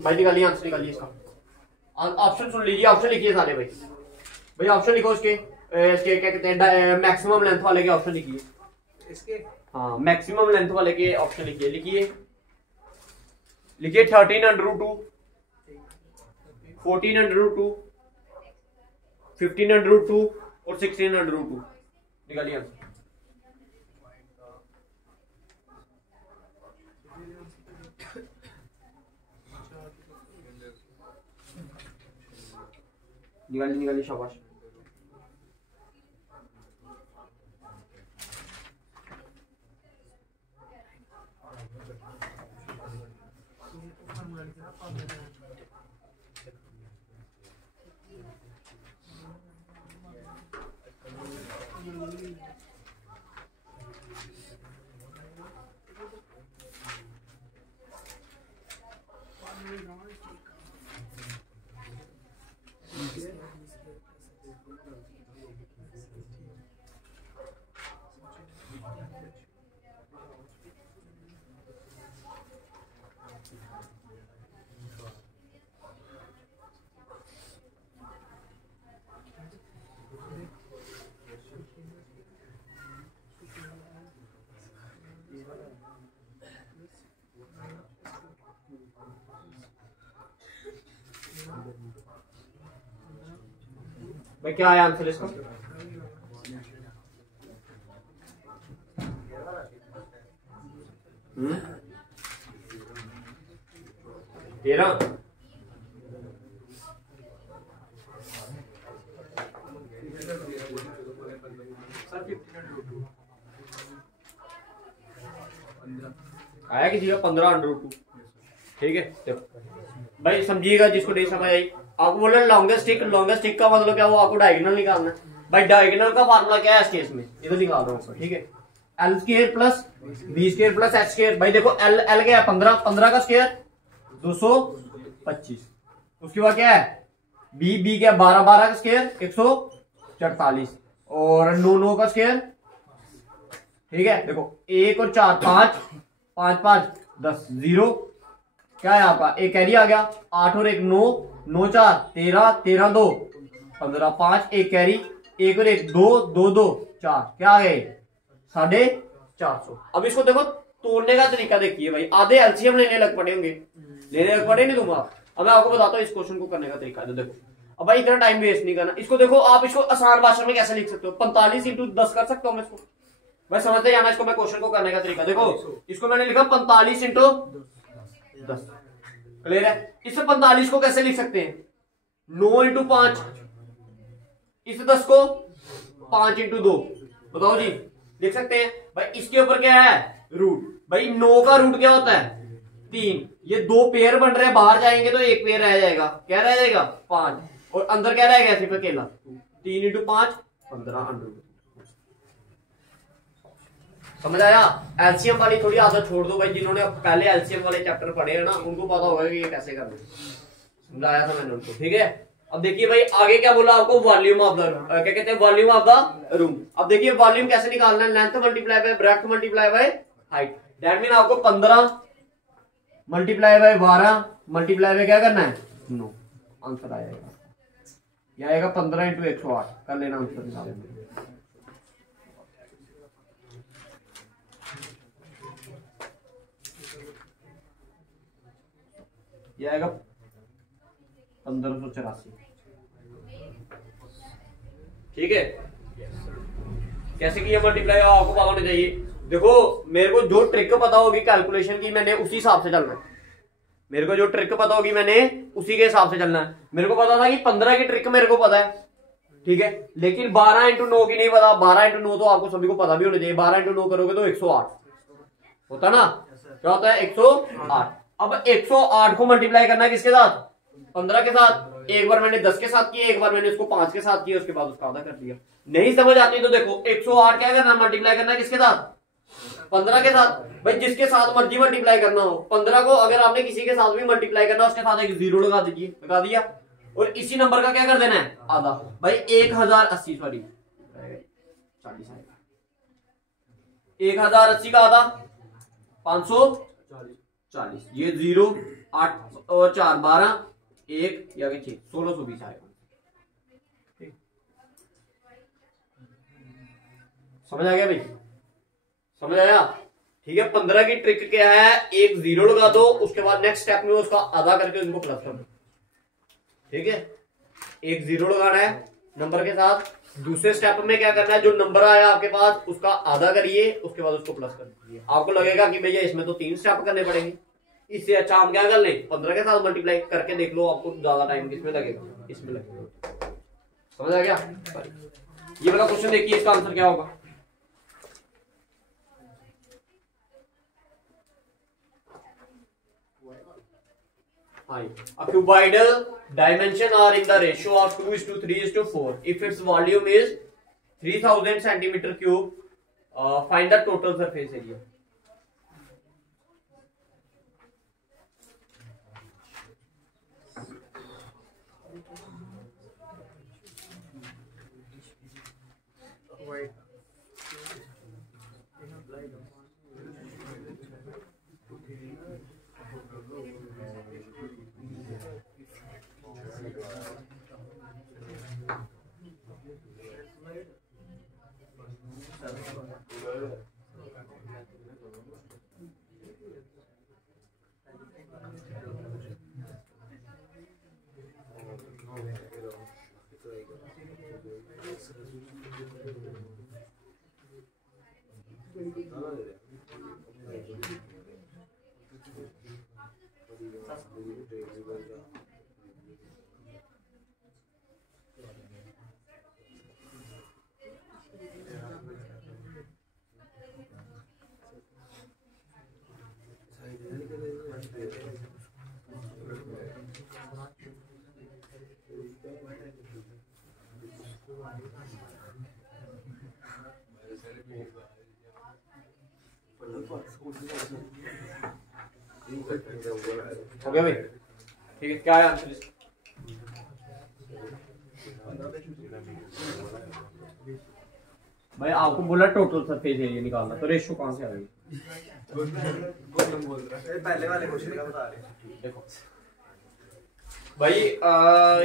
भाई निकालिए, आंसर निकालिए इसका। ऑप्शन सुन लीजिए, ऑप्शन लिखिए सारे भाई। भाई ऑप्शन लिखो इसके क्या कहते हैं, मैक्सिमम लेंथ वाले के ऑप्शन लिखिए इसके। हाँ मैक्सिमम लेंथ वाले के ऑप्शन लिखिए, लिखिए 13√2, 14√2, 15√2 और 16√2। निकालिए आंसर। निकालिए शाबाश। भाई क्या है आंसर इसका? तेरह। आया किसी का 15√2। ठीक है भाई, समझिएगा जिसको नहीं समझ आई। आपको बोला लॉन्गेस्ट स्टिक का मतलब क्या, वो आपको डायगोनल निकालना है। भाई डायगोनल का फार्मूला क्या है इस केस में, ये तो निकाल रहा हूँ। ठीक है, L square plus B square plus H square. भाई देखो एल क्या है 15 का स्क्वायर 225। उसके बाद क्या है बी क्या 12 का स्क्वायर 144 और 9 का स्क्वायर। ठीक है देखो 1 और 4 5 5 5 10 0 क्या है आपका, एक कैरी आ गया 8 और 1 9 9 4 13 13 2 15 5 एक कैरी 1 और 1 2 2 2 4 क्या आ गए 450। अब इसको देखो तोड़ने का तरीका देखिए भाई, आधे एलसीएम लेने लग पड़े होंगे, लेने लग पड़े नहीं तुम आप। अब मैं आपको बताता हूँ इस क्वेश्चन को करने का तरीका। तो देखो अब भाई इतना टाइम वेस्ट नहीं करना। इसको देखो आप इसको आसान भाषा में कैसे लिख सकते हो, 45 × 10 कर सकता हूँ मैं इसको। भाई समझते जाना इसको, मैं क्वेश्चन को करने का तरीका देखो। इसको मैंने लिखा 45 × 10। क्लियर है? इस 45 को कैसे लिख सकते हैं 9 × 5, इस 10 को 5 × 2। बताओ जी लिख सकते हैं। भाई इसके ऊपर क्या है रूट। भाई 9 का रूट क्या होता है 3। ये 2 पेयर बन रहे हैं, बाहर जाएंगे तो एक पेयर रह जाएगा, क्या रह जाएगा 5 और अंदर क्या रहेगा सिर्फ अकेला 3 × 5 15 √2। समझ आया? एलसीएम वाली थोड़ी आदत छोड़ दो भाई, जिन्होंने पहले एलसीएम वाले चैप्टर पढ़े हैं ना उनको पता होगा कि ये कैसे करना है। समझाया था मैंने उनको। ठीक है अब देखिए भाई आगे क्या बोला आपको, वॉल्यूम ऑफ द क्या कहते हैं वॉल्यूम ऑफ द रूम। अब देखिए वॉल्यूम कैसे निकालना है, length multiply by breadth multiply by height. That mean आपको 15 मल्टीप्लाई बाय 12 मल्टीप्लाई बाय क्या करना है 9। आंसर आ जाएगा, यह आएगा 15 × 108। कर लेना आंसर निकालेंगे। यह आएगा 1584। ठीक है कैसे किया मल्टीप्लाई आपको पता होना चाहिए। देखो मेरे को जो ट्रिक पता होगी कैलकुलेशन की, मैंने उसी हिसाब से चलना है। मेरे को जो ट्रिक पता होगी मैंने उसी के हिसाब से चलना है। मेरे को पता था कि 15 की ट्रिक मेरे को पता है, ठीक है, लेकिन 12 × 9 की नहीं पता। 12 × 9 तो आपको सभी को पता भी होना चाहिए। 12 × 9 करोगे तो 108 होता ना, क्या होता है 108। अब 108 को मल्टीप्लाई करना है किसके साथ 15 के साथ। एक बार मैंने 10 के साथ किया, एक बार मैंने उसको 5 के साथ किया, उसके बाद उसका आधा कर दिया। नहीं समझ आती तो देखो 108 क्या करना मल्टीप्लाई करना है किसके साथ 15 के साथ। भाई जिसके साथ मर्जी मल्टीप्लाई करना हो, 15 को अगर आपने किसी के साथ भी मल्टीप्लाई करना उसके साथ एक 0 लगा दीजिए, लगा दिया, और इसी नंबर का क्या कर देना है आधा। भाई 1080 सॉरी 1080 का आधा 540। ये 0 8 और 4 12 1 या 6 1620 आएगा। समझ आ गया भाई? समझ आया? ठीक है। 15 की ट्रिक क्या है, एक 0 लगा दो, उसके बाद नेक्स्ट स्टेप में उसका आधा करके उनको प्लस कर दो। ठीक है, एक 0 लगाना है नंबर के साथ। दूसरे स्टेप में क्या करना है, जो नंबर आया आपके पास उसका आधा करिए, उसके बाद उसको प्लस कर दीजिए। आपको लगेगा कि भैया इसमें तो 3 स्टेप करने पड़ेंगे, इससे अच्छा हम क्या कर लें, 15 के साथ मल्टीप्लाई करके देख लो, आपको ज्यादा टाइम किसमें लगेगा, इसमें लगेगा। समझ आ गया? ये वाला क्वेश्चन देखिए, इसका आंसर क्या होगा। A cuboidal dimension are in the ratio of 2:3:4. If its volume is 3000 centimeter cube, find the total surface area. हो गया भाई? ठीक है, क्या है आंसर इसका? भाई आपको बोला टोटल सरफेस एरिया निकालना, तो रेशियो कहां से आ गई? पहले वाले क्वेश्चन का बता रहे। देखो भाई,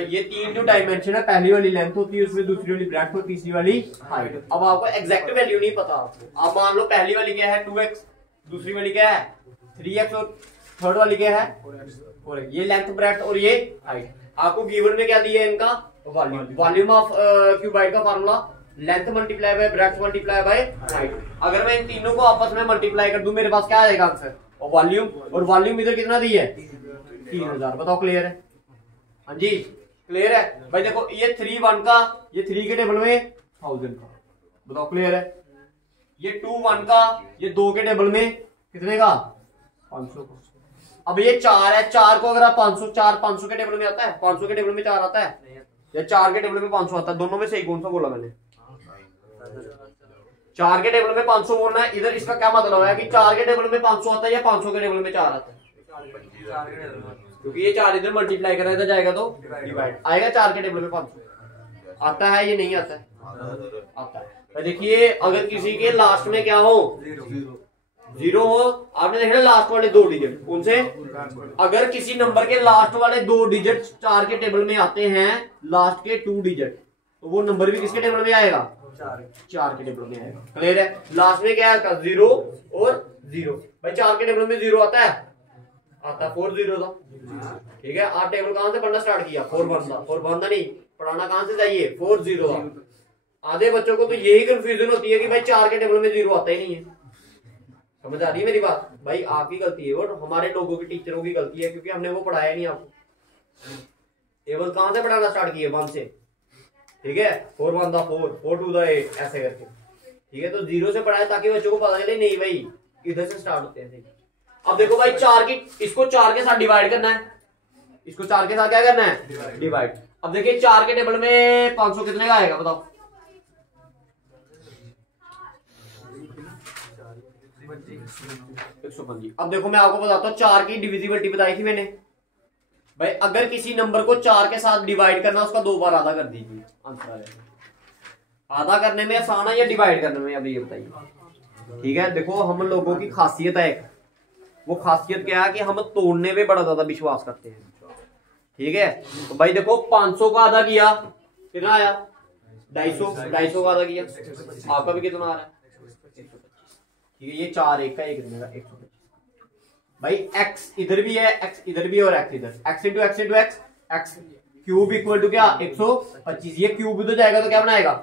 ये 3 जो डायमेंशन है, पहली वाली लेंथ होती है, उसमें दूसरी वाली ब्रेड्थ और तीसरी वाली हाइट। अब आपको एग्जैक्ट वैल्यू नहीं पता आपको। आप मान लो पहली वाली क्या है 2x, दूसरी वाली क्या है 3x और थर्ड वाली क्या है 4x। ये लेंथ ब्रेड्थ और ये हाइट। आपको गिवन में क्या दिया है इनका वॉल्यूम। वॉल्यूम ऑफ क्यूबाइड का formula length multiply by breadth multiply by height. अगर मैं इन तीनों को आपस में मल्टीप्लाई कर दूं, मेरे पास क्या आएगा आंसर, और वॉल्यूम। और वॉल्यूम इधर कितना दी है 3000। बताओ क्लियर है? हाँ जी क्लियर है भाई। देखो ये 3 1 का, ये 3 के टेबल में 1000 का। बताओ क्लियर है? ये 2 1 का, ये 2 के टेबल में कितने का 500 का। अब ये 4 है, 4 को अगर आप 500 के टेबल में आता है, 500 के टेबल में 4 आता है, या 4 के टेबल में 500 आता है? दोनों में से कौन सा बोला मैंने? 4 के टेबल में 500 बोलना है। इधर इसका क्या मतलब है कि 4 के टेबल में 500 आता है या 500 के टेबल में 4 आता है? क्योंकि ये 4 इधर मल्टीप्लाई करना इधर जाएगा तो डिवाइड आएगा। 4 के टेबल में 500 आता है, ये नहीं आता है? आता है। देखिए अगर किसी के लास्ट में क्या हो 0 हो, आपने देखा लास्ट वाले 2 डिजिट, उनसे अगर किसी नंबर के लास्ट वाले 2 डिजिट 4 के टेबल में आते हैं, लास्ट के 2 डिजिट, तो वो नंबर भी किसके टेबल में आएगा 4 के टेबल में आएगा। क्लियर है? लास्ट में क्या है 0 और 0। भाई 4 के टेबल में 0 आता है, आता 4 0 था। ठीक है, आप टेबल कहां से पढ़ना स्टार्ट किया 4 1 था। 4 1 था नहीं, पढ़ाना कहां से चाहिए 4 0 था। आधे बच्चों को तो यही कंफ्यूजन होती है कि भाई 4 के टेबल में 0 आता ही नहीं है। समझ आ रही है मेरी बात? भाई आपकी गलती है और हमारे लोगों की टीचरों की गलती है, क्योंकि हमने वो पढ़ाया नहीं आपको। टेबल कहां से पढ़ाना स्टार्ट किया 1 से। ठीक है, 4 1 था 4, 4 2 था 8, ऐसे करके। ठीक है, तो 0 से पढ़ाया ताकि बच्चों को पता चले नहीं भाई इधर से स्टार्ट होते हैं। अब देखो भाई 4 की, इसको 4 के साथ डिवाइड करना है, इसको 4 के साथ क्या करना है डिवाइड। अब देखिए 4 के टेबल में 500 कितने का आएगा बताओ? 125। अब देखो मैं आपको बताता हूँ 4 की डिविजिबिलिटी बताई थी मैंने। भाई अगर किसी नंबर को 4 के साथ डिवाइड करना, उसका 2 बार आधा कर दीजिए, आंसर आ जाएगा। आधा करने में आसान है या डिवाइड करने में, अभी ये बताइए। ठीक है, देखो हम लोगों की खासियत है, वो खासियत क्या है कि हम तोड़ने पे बड़ा ज्यादा विश्वास करते हैं। ठीक है। तो भाई देखो 500 का आधा किया कितना आया 250, 250 का आधा किया आपका भी कितना आ रहा है 125। ठीक है, ये 4 एक का एक बनेगा 125। भाई x इधर भी है, x इधर भी है और x इधर, x into X into X, X cube equal to क्या 125। ये क्यूब उधर जाएगा तो क्या बनाएगा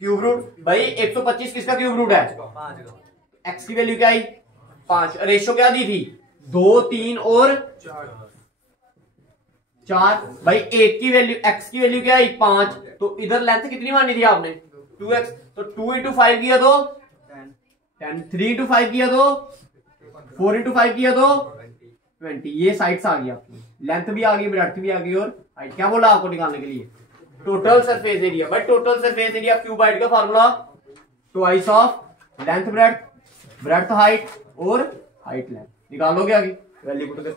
क्यूब रूट। भाई 125 किसका क्यूब रूट है x की वैल्यू क्या आई 5। रेशो क्या दी थी 2 3 और 4। भाई एक की वैल्यू x की वैल्यू क्या आई 5, तो इधर लेंथ कितनी मानी थी आपने 2x, तो 2 इंटू 5 किया तो 10, 3 इंटू 5 किया तो 4 इंटू 5 किया तो 20। ये साइड्स आ गई आपकी, लेंथ भी आ गई, ब्रेड्थ भी आ गई और हाइट। क्या बोला आपको निकालने के लिए टोटल सरफेस एरिया। भाई total surface area cube height का formula twice of length breadth, breadth height और हाइट लेंथ। निकालोगे आगे वैल्यू पुट कर,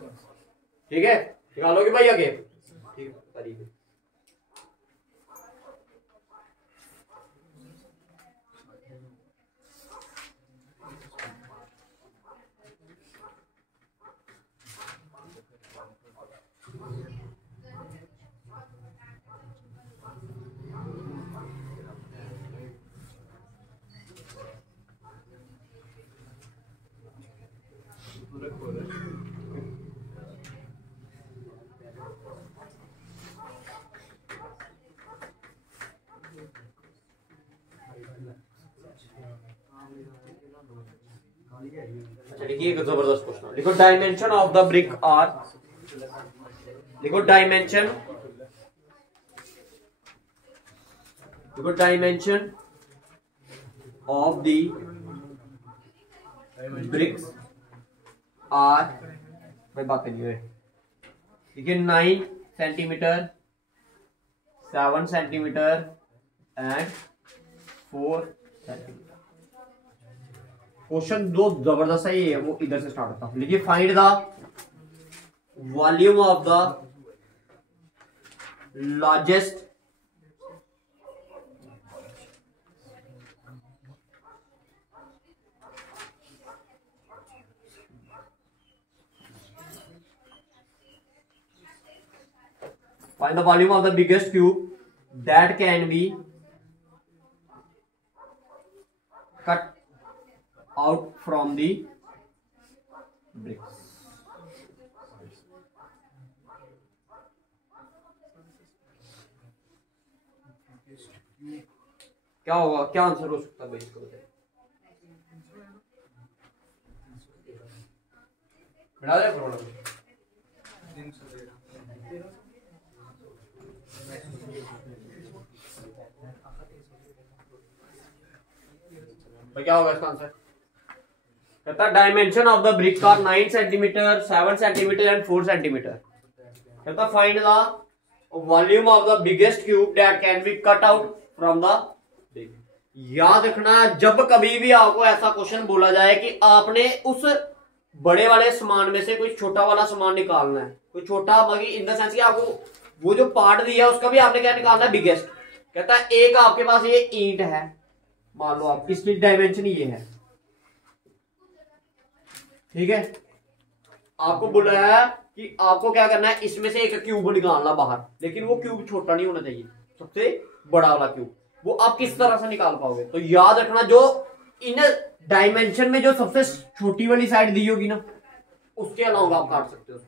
ठीक है निकालोगे भाई आगे, ठीक है। अच्छा देखिए एक जबरदस्त क्वेश्चन लिखो, dimension of the brick are, लिखो डायमेंशन, लिखो dimension of the bricks are, भाई बात करिए ठीक है 9 centimetre, 7 centimetre and 4 centimetre. Question जो जबरदस्त है ये वो इधर से स्टार्ट होता है। लिखिए find the volume of the largest find the volume of the biggest cube that can be cut out from the bricks। क्या होगा, क्या आंसर हो सकता है भाई इसको बताइए। बढ़ा दे प्रॉब्लम क्या होगा इसका आंसर। कहता dimension of the brick are 9 centimetre, 7 centimetre and 4 centimetre. कहता find the volume of the biggest cube that can be cut out from the brick. याद रखना जब कभी भी आपको ऐसा क्वेश्चन बोला जाए कि आपने उस बड़े वाले सामान में से कोई छोटा वाला सामान निकालना है, कोई छोटा बाकी इन द सेंस कि आपको वो जो पार्ट दिया है उसका भी आपने क्या निकालना है बिगेस्ट। कहता है एक आपके पास ये ईंट है, मान लो आप इसकी डायमेंशन ये है, ठीक है आपको बुलाया कि आपको क्या करना है इसमें से एक क्यूब निकालना बाहर, लेकिन वो क्यूब छोटा नहीं होना चाहिए, सबसे बड़ा वाला क्यूब। वो आप किस तरह से निकाल पाओगे, तो याद रखना जो इन डायमेंशन में जो सबसे छोटी वाली साइड दी होगी ना उसके अलावा आप काट सकते हो।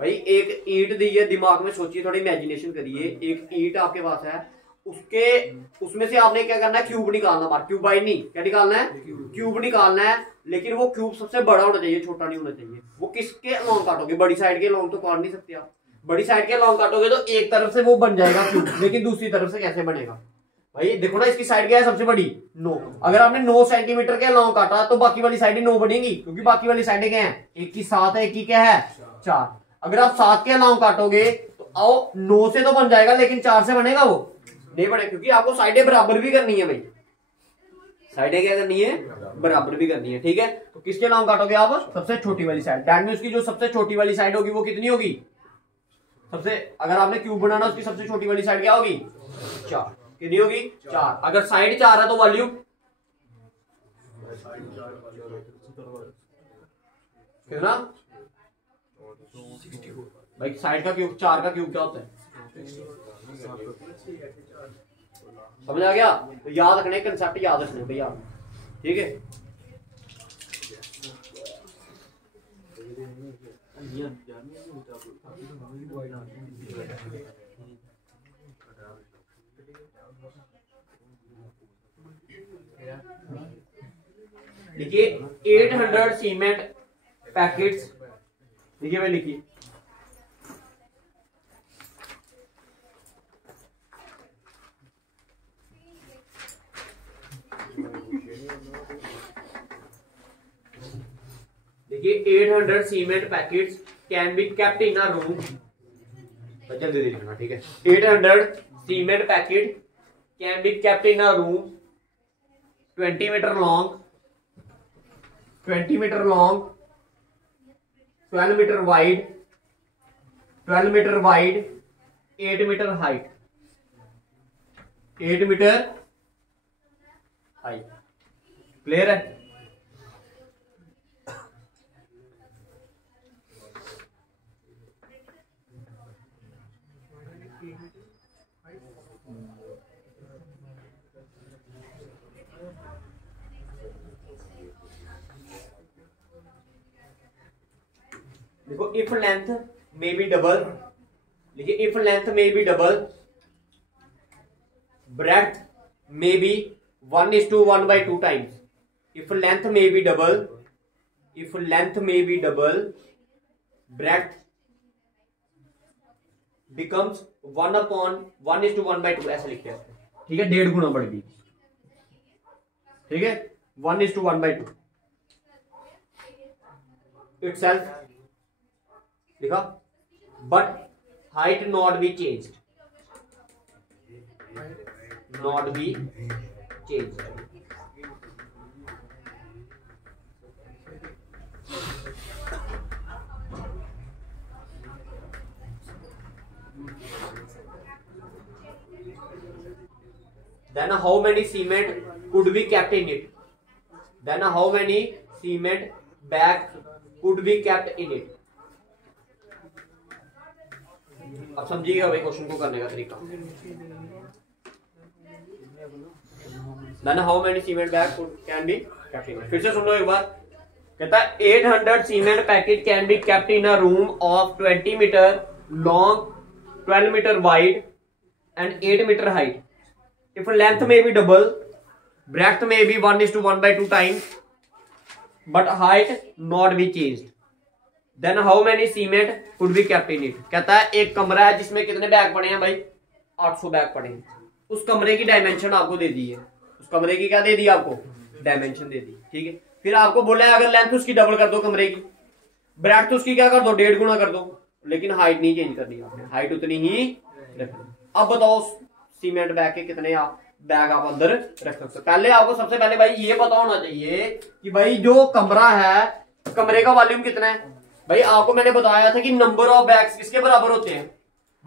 भाई एक ईंट दी है, दिमाग में सोचिए, थोड़ी इमेजिनेशन करिए, एक ईंट आपके पास है, उसके उसमें से आपने क्या करना है क्यूब निकालना बाहर, क्यूब बाई नहीं क्या निकालना है क्यूब निकालना है, लेकिन वो क्यूब सबसे बड़ा होना चाहिए, छोटा नहीं होना चाहिए। वो किसके अलोंग काटोगे, बड़ी साइड के अलोंग तो काट नहीं सकते आप, बड़ी साइड के अलोंग काटोगे तो एक तरफ से वो बन जाएगा क्यूब, लेकिन दूसरी तरफ से कैसे बनेगा। भाई देखो ना इसकी साइड क्या है सबसे बड़ी 9, अगर आपने 9 सेंटीमीटर के अलोंग काटा तो बाकी वाली साइडें 9 बनेंगी, क्योंकि बाकी वाली साइडें क्या है, एक की 7 है, एक की क्या है 4। अगर आप 7 के अलोंग काटोगे तो आओ 9 से तो बन जाएगा, लेकिन 4 से बनेगा वो नहीं बने, क्योंकि आपको साइडें बराबर भी करनी है। भाई साइडें क्या करनी है बराबर भी करनी है, ठीक है। तो किसके अलोंग काटोगे आप, सबसे छोटी वाली साइड। दैट मींस उसकी जो सबसे छोटी वाली साइड होगी वो कितनी होगी, सबसे अगर आपने क्यूब बनाना उसकी सबसे छोटी वाली साइड क्या होगी 4, कितनी होगी 4। अगर साइड 4 है तो वॉल्यूम कितना भाई साइड का क्यूब, 4 का क्यूब क्या होता है? समझ आ गया? तो याद रखने कंसेप्ट, याद रखने भैया, ठीक है। देखिए 800 सीमेंट पैकेट्स, देखिए मैं लिखिए देखिए 800 cement packets can be kept in a room, जल्दी देखना, ठीक है। 800 cement packet can be kept in a room 20 metre long, 20 metre long, 12 metre wide, 12 metre wide, 8 metre height, 8 metre height. Clear है? देखो if length may be double, देखिए if length may be double, breadth may be 1:1/2 times. If length may be double, if length may be double, breadth becomes 1/1:1/2, ऐसे लिखते हैं, ठीक है। 1.5 गुना बढ़ गई, ठीक है। 1:1/2 itself लिखा, but height not be changed, not be changed. Then how many cement could be kept in it? Then how many cement bag could be kept in it? अब समझिएगा भाई क्वेश्चन को करने का तरीका। Then how many cement bag can be kept in it? फिर से सुन लो एक बार, कहता है 800 cement packet can be kept in a room of 20 meter long, 12 meter wide and 8 meter height. If length may be double, breadth may be 1:1/2 times, but height not be changed. Then how many cement could be kept in it? कहता है एक कमरा है जिसमें कितने bag पड़े हैं भाई? 800 बैग पड़े हैं। उस कमरे की डायमेंशन आपको दे दी है, उस कमरे की क्या दे दी आपको? डायमेंशन दे दी, ठीक है। फिर आपको बोला है अगर लेंथ उसकी डबल कर दो कमरे की, ब्रेड्थ उसकी क्या कर दो? 1.5 गुना कर दो, लेकिन हाइट नहीं चेंज करनी आपने, हाइट उतनी ही रखनी। अब बताओ सीमेंट बैग के कितने बैग आप अंदर रख सकते हो? पहले आपको सबसे पहले भाई ये पता होना चाहिए कि भाई जो कमरा है, कमरे का वॉल्यूम कितना है। भाई आपको मैंने बताया था कि नंबर ऑफ बैग्स किसके बराबर होते हैं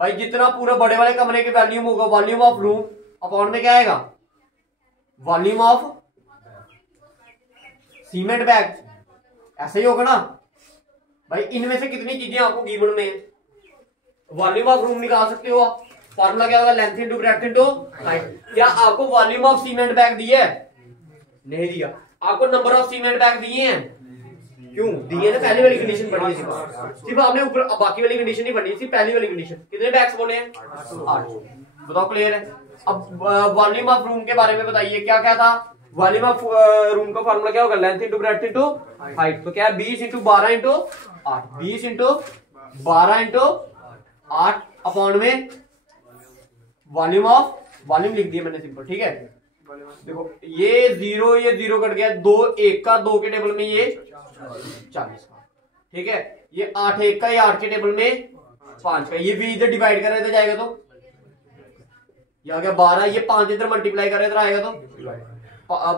भाई? जितना पूरे बड़े वाले कमरे के वॉल्यूम होगा, वॉल्यूम ऑफ रूम अपॉन में क्या आएगा? वॉल्यूम ऑफ सीमेंट बैग, ऐसे ही होगा ना भाई। इनमें से कितनी चीजें आपको गिवन में वॉल्यूम ऑफ रूम निकाल सकते हो आप। फॉर्मूला क्या होगा? Length into breadth into height. क्या आपको वॉल्यूम ऑफ सीमेंट बैग दिए है? नहीं दिया। आपको नंबर ऑफ सीमेंट बैग दिए हैं? क्यों दिए? ना पहली वाली कंडीशन पढ़ी थी, सिर्फ आपने ऊपर बाकी वाली कंडीशन नहीं पढ़ी थी, पहली वाली कंडीशन। कितने बैग्स बोले हैं? 8। बताओ क्लियर है? अब वॉल्यूम ऑफ रूम के बारे में बताइए, क्या क्या था? वॉल्यूम ऑफ रूम का फॉर्मूला क्या होगा? Length into breadth into height. तो क्या है? 20 × 12 × 8, 20 × 12 × 8 अपॉन में वॉल्यूम ऑफ, वॉल्यूम लिख दिया मैंने सिंपल, ठीक है। देखो ये 0 ये 0 कट गया, 2 1 का 2 के टेबल में ये 40 का, ठीक है। ये 8 1 का, ये 8 के टेबल में 5 का, ये भी इधर डिवाइड कर रहे थे जाएगा तो ये आ गया 12, ये 5 इधर मल्टीप्लाई कर रहे थे आएगा तो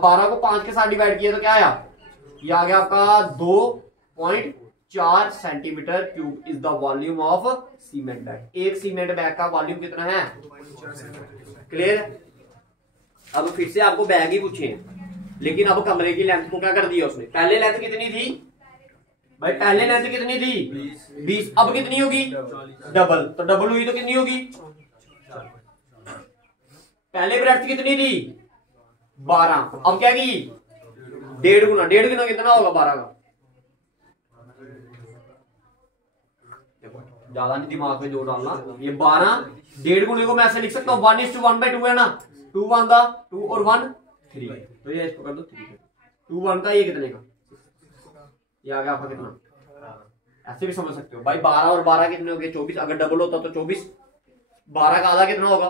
12 को 5 के साथ डिवाइड किया तो क्या आया? ये आ गया आपका 2.4 centimetre cube is the volume of cement bag. एक सीमेंट बैग का वॉल्यूम कितना है? क्लियर? अब फिर से आपको बैग ही पूछे, लेकिन अब कमरे की लेंथ को क्या कर दिया उसने? पहले लेंथ कितनी थी भाई पहले लेंथ कितनी थी 20, अब कितनी होगी डबल, तो डबल हुई तो कितनी होगी, पहले ब्रेड्थ कितनी थी 12, अब क्या की 1.5 गुना, 1.5 गुना कितना होगा 12 का, ज्यादा नहीं दिमाग में जोर डालना, ये 12, 1.5 गुने को मैं ऐसे लिख सकता हूँ 1:1/2 है ना, 2 1 का 2 और 1 3, तो ये इसको कर दो 3, 2 1 का ये कितने का, ये आ गया आपका कितना, ऐसे भी समझ सकते हो भाई 12 और 12 कितने हो गए 24, अगर डबल होता तो 24, 12 का आधा कितना होगा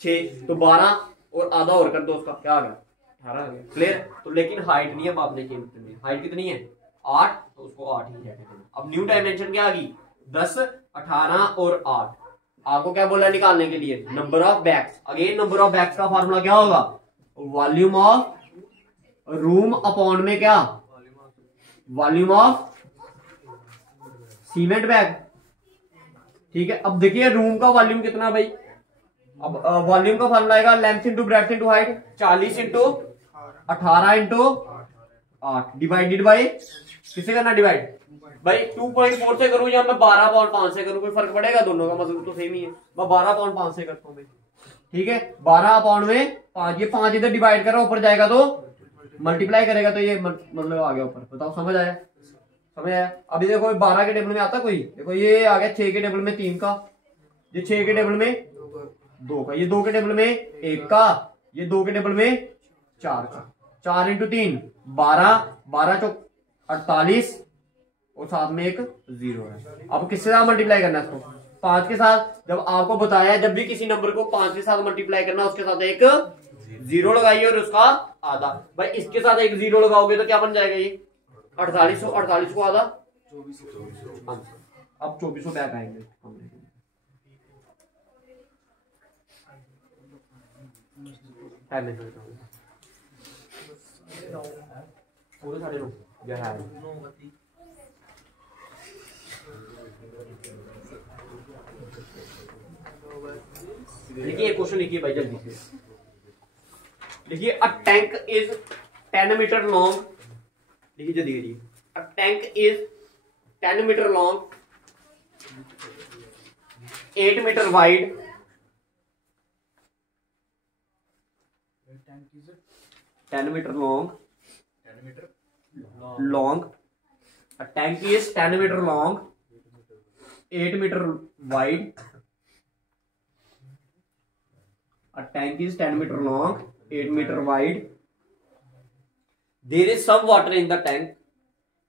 6, तो 12 और आधा और कर दो उसका क्या आ गया 18 आ गया, क्लियर। तो लेकिन हाइट नहीं है आपने चेंज करनी, हाइट कितनी है 8, तो उसको 8 ही रहने देना। अब न्यू डायमेंशन क्या आ गई 10, 18 और 8, आपको क्या बोला निकालने के लिए number of bags, again number of bags का फार्मूला क्या होगा वॉल्यूम ऑफ रूम अपॉन में क्या वॉल्यूम ऑफ सीमेंट बैग, ठीक है। अब देखिए रूम का वॉल्यूम कितना भाई, अब वॉल्यूम का फार्मूला आएगा length into breadth into height, 40 into 18 into 8 divided by किसे करना डिवाइड भाई 2.4 से करूं या मैं 12/5 से करूं, कोई फर्क पड़ेगा, दोनों का मतलब तो सेम ही है, मैं 12/5 से करता हूं भाई, ठीक है 12/5, ये 5 इधर डिवाइड करो ऊपर जाएगा तो मल्टीप्लाई करेगा तो ये मतलब आ गया ऊपर, बताओ समझ आया, समझ आया। अभी देखो 12 के टेबल में आता कोई, देखो ये आ गया 6 के टेबल में 3 का, ये 6 के टेबल में 2 का, ये 2 के टेबल में 1 का, ये 2 के टेबल में 4 का, 4 इंटू 3 12, 12 चौक 48 और साथ में एक 0 है। अब किसके साथ मल्टीप्लाई करना है इसको 5 के साथ, जब आपको बताया जब भी किसी नंबर को 5 के साथ मल्टीप्लाई करना उसके साथ एक 0 लगाइए और उसका आधा, भाई इसके साथ एक 0 लगाओगे तो क्या बन जाएगा ये 48, 48 को आधा 2400, अब 2400 बैक आएंगे पूरे सारे लोग लिखिए क्वेश्चन लिखिए भाई जल्दी से लिखिए, a tank is 10 metre long, लिखिए जल्दी करिए, a tank is 10 metre long, 8 metre wide, 10 metre long, a tank is 10 meter long, 8 meter wide, a tank is 10 meter long, 8 meter wide, there is some water in the tank,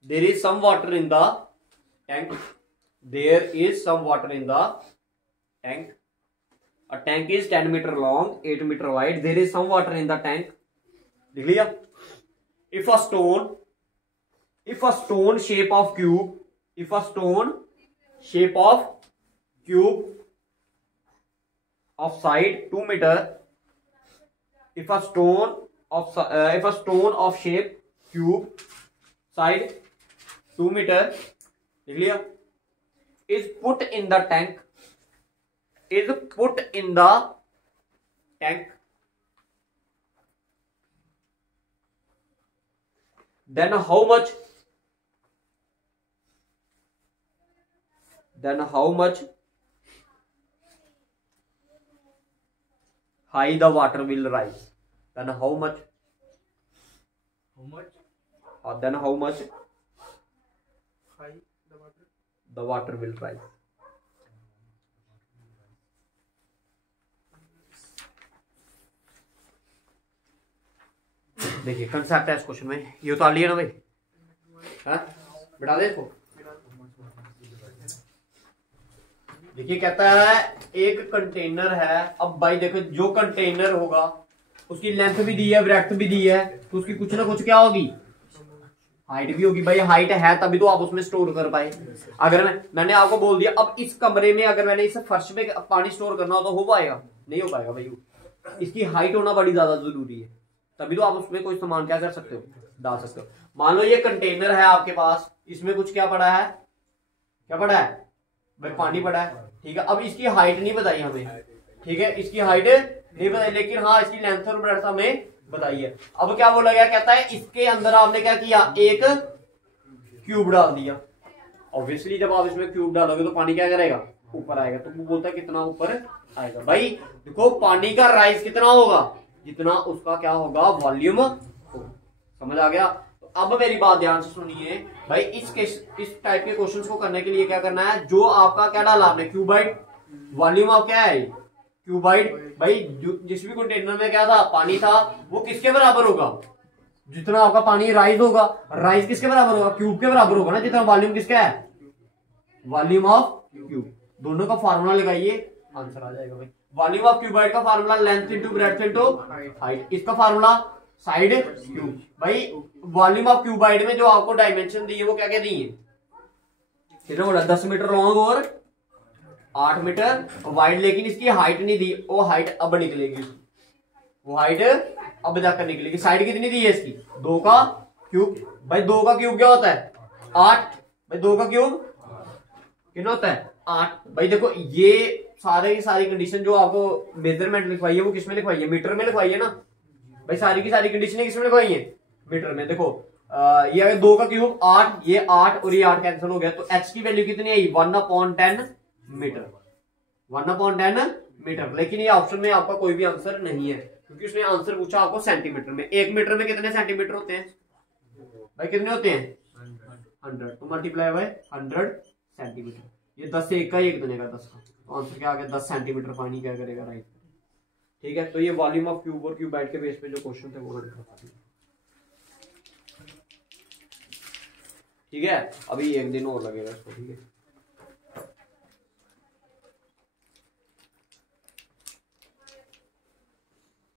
there is some water in the tank, there is some water in the tank, a tank is 10 meter long, 8 meter wide, there is some water in the tank, लिख लिया। if a stone shape of cube, if a stone shape of cube of side 2 meter, if a stone of shape cube side 2 meter, लिख लिया, is put in the tank, is put in the tank, then how much high the water will rise, then how much high the water will rise। देखिए concept है इस question में, ये उतार लिया ना भाई, हाँ बिठा दे इसको। देखिए कहता है एक कंटेनर है, अब भाई देखो जो कंटेनर होगा उसकी लेंथ भी दी है ब्रेड्थ भी दी है, तो उसकी कुछ ना कुछ क्या होगी हाइट भी होगी, भाई हाइट है तभी तो आप उसमें स्टोर कर पाए। अगर मैंने आपको बोल दिया अब इस कमरे में अगर मैंने इस फर्श पे पानी स्टोर करना हो तो हो पाएगा, नहीं हो पाएगा भाई, इसकी हाइट होना बड़ी ज्यादा जरूरी है, तभी तो आप उसमें कोई सामान क्या कर सकते हो डाल सकते हो। मान लो ये कंटेनर है आपके पास, इसमें कुछ क्या पड़ा है, क्या पड़ा है भाई पानी पड़ा है, ठीक है। अब इसकी हाइट नहीं बताई हमें, ठीक है इसकी हाइट नहीं बताई, लेकिन हाँ इसकी लेंथ और ब्रेड्थ हमें बताइए। अब क्या बोला गया, कहता है इसके अंदर आपने क्या किया एक क्यूब डाल दिया, ऑब्वियसली जब आप इसमें क्यूब डालोगे तो पानी क्या करेगा, ऊपर आएगा। तो वो बोलता है कितना ऊपर आएगा। भाई देखो पानी का राइज कितना होगा, जितना उसका क्या होगा, वॉल्यूम होगा। समझ आ गया। तो अब मेरी बात ध्यान से सुनिए भाई, इस टाइप के क्वेश्चंस को करने के लिए क्या करना है, जो आपका क्या डाला आपने, क्यूबाइड, वॉल्यूम ऑफ क्या है, क्यूबाइड। भाई जिस भी कंटेनर में क्या था, पानी था, वो किसके बराबर होगा, जितना आपका पानी राइज होगा। राइज किसके बराबर होगा, क्यूब के बराबर होगा ना, जितना वॉल्यूम किसका है, वॉल्यूम ऑफ क्यूब। दोनों का फार्मूला लगाइए, आंसर आ जाएगा भाई। वॉल्यूम ऑफ क्यूबाइड का formula length into breadth into height, इसका फार्मूला साइड क्यूब। भाई वॉल्यूम ऑफ क्यूबाइड में जो आपको डायमेंशन दी है वो क्या क्या दी है, कितना बोला, 10 मीटर लॉन्ग और 8 मीटर वाइड, लेकिन इसकी हाइट नहीं दी, वो हाइट अब निकलेगी, वो हाइट अब जाकर निकलेगी। साइड कितनी दी है इसकी, 2 का क्यूब। भाई 2 का क्यूब क्या होता है, 8। भाई 2 का क्यूब कितना होता है, 8। भाई देखो ये सारे की सारी कंडीशन जो आपको मेजरमेंट लिखवाई है वो किसमें लिखवाई है, मीटर में लिखवाई है ना। भाई सारी की सारी कंडीशन किसमें लिखवाई है, मीटर में। देखो ये अगर 2 का क्यूब 8, ये 8 और ये 8 कैंसिल हो गया, तो एच की वैल्यू कितनी आई, 1/10 मीटर, 1/10 मीटर। लेकिन ये ऑप्शन में आपका कोई भी आंसर नहीं है, क्योंकि उसने आंसर पूछा आपको सेंटीमीटर में। 1 मीटर में कितने सेंटीमीटर होते हैं भाई, कितने होते हैं, 100, तो मल्टीप्लाई बाय 100 सेंटीमीटर। ये 10 से 1 का, 1 बनेगा 10 का, तो आंसर क्या आ गया, 10 सेंटीमीटर पानी क्या करेगा, राइट। ठीक है, तो ये वॉल्यूम ऑफ क्यूब और क्यूबाइड के बेस पे जो क्वेश्चन थे वो ठीक है। अभी 1 दिन और लगेगा इसको, ठीक है।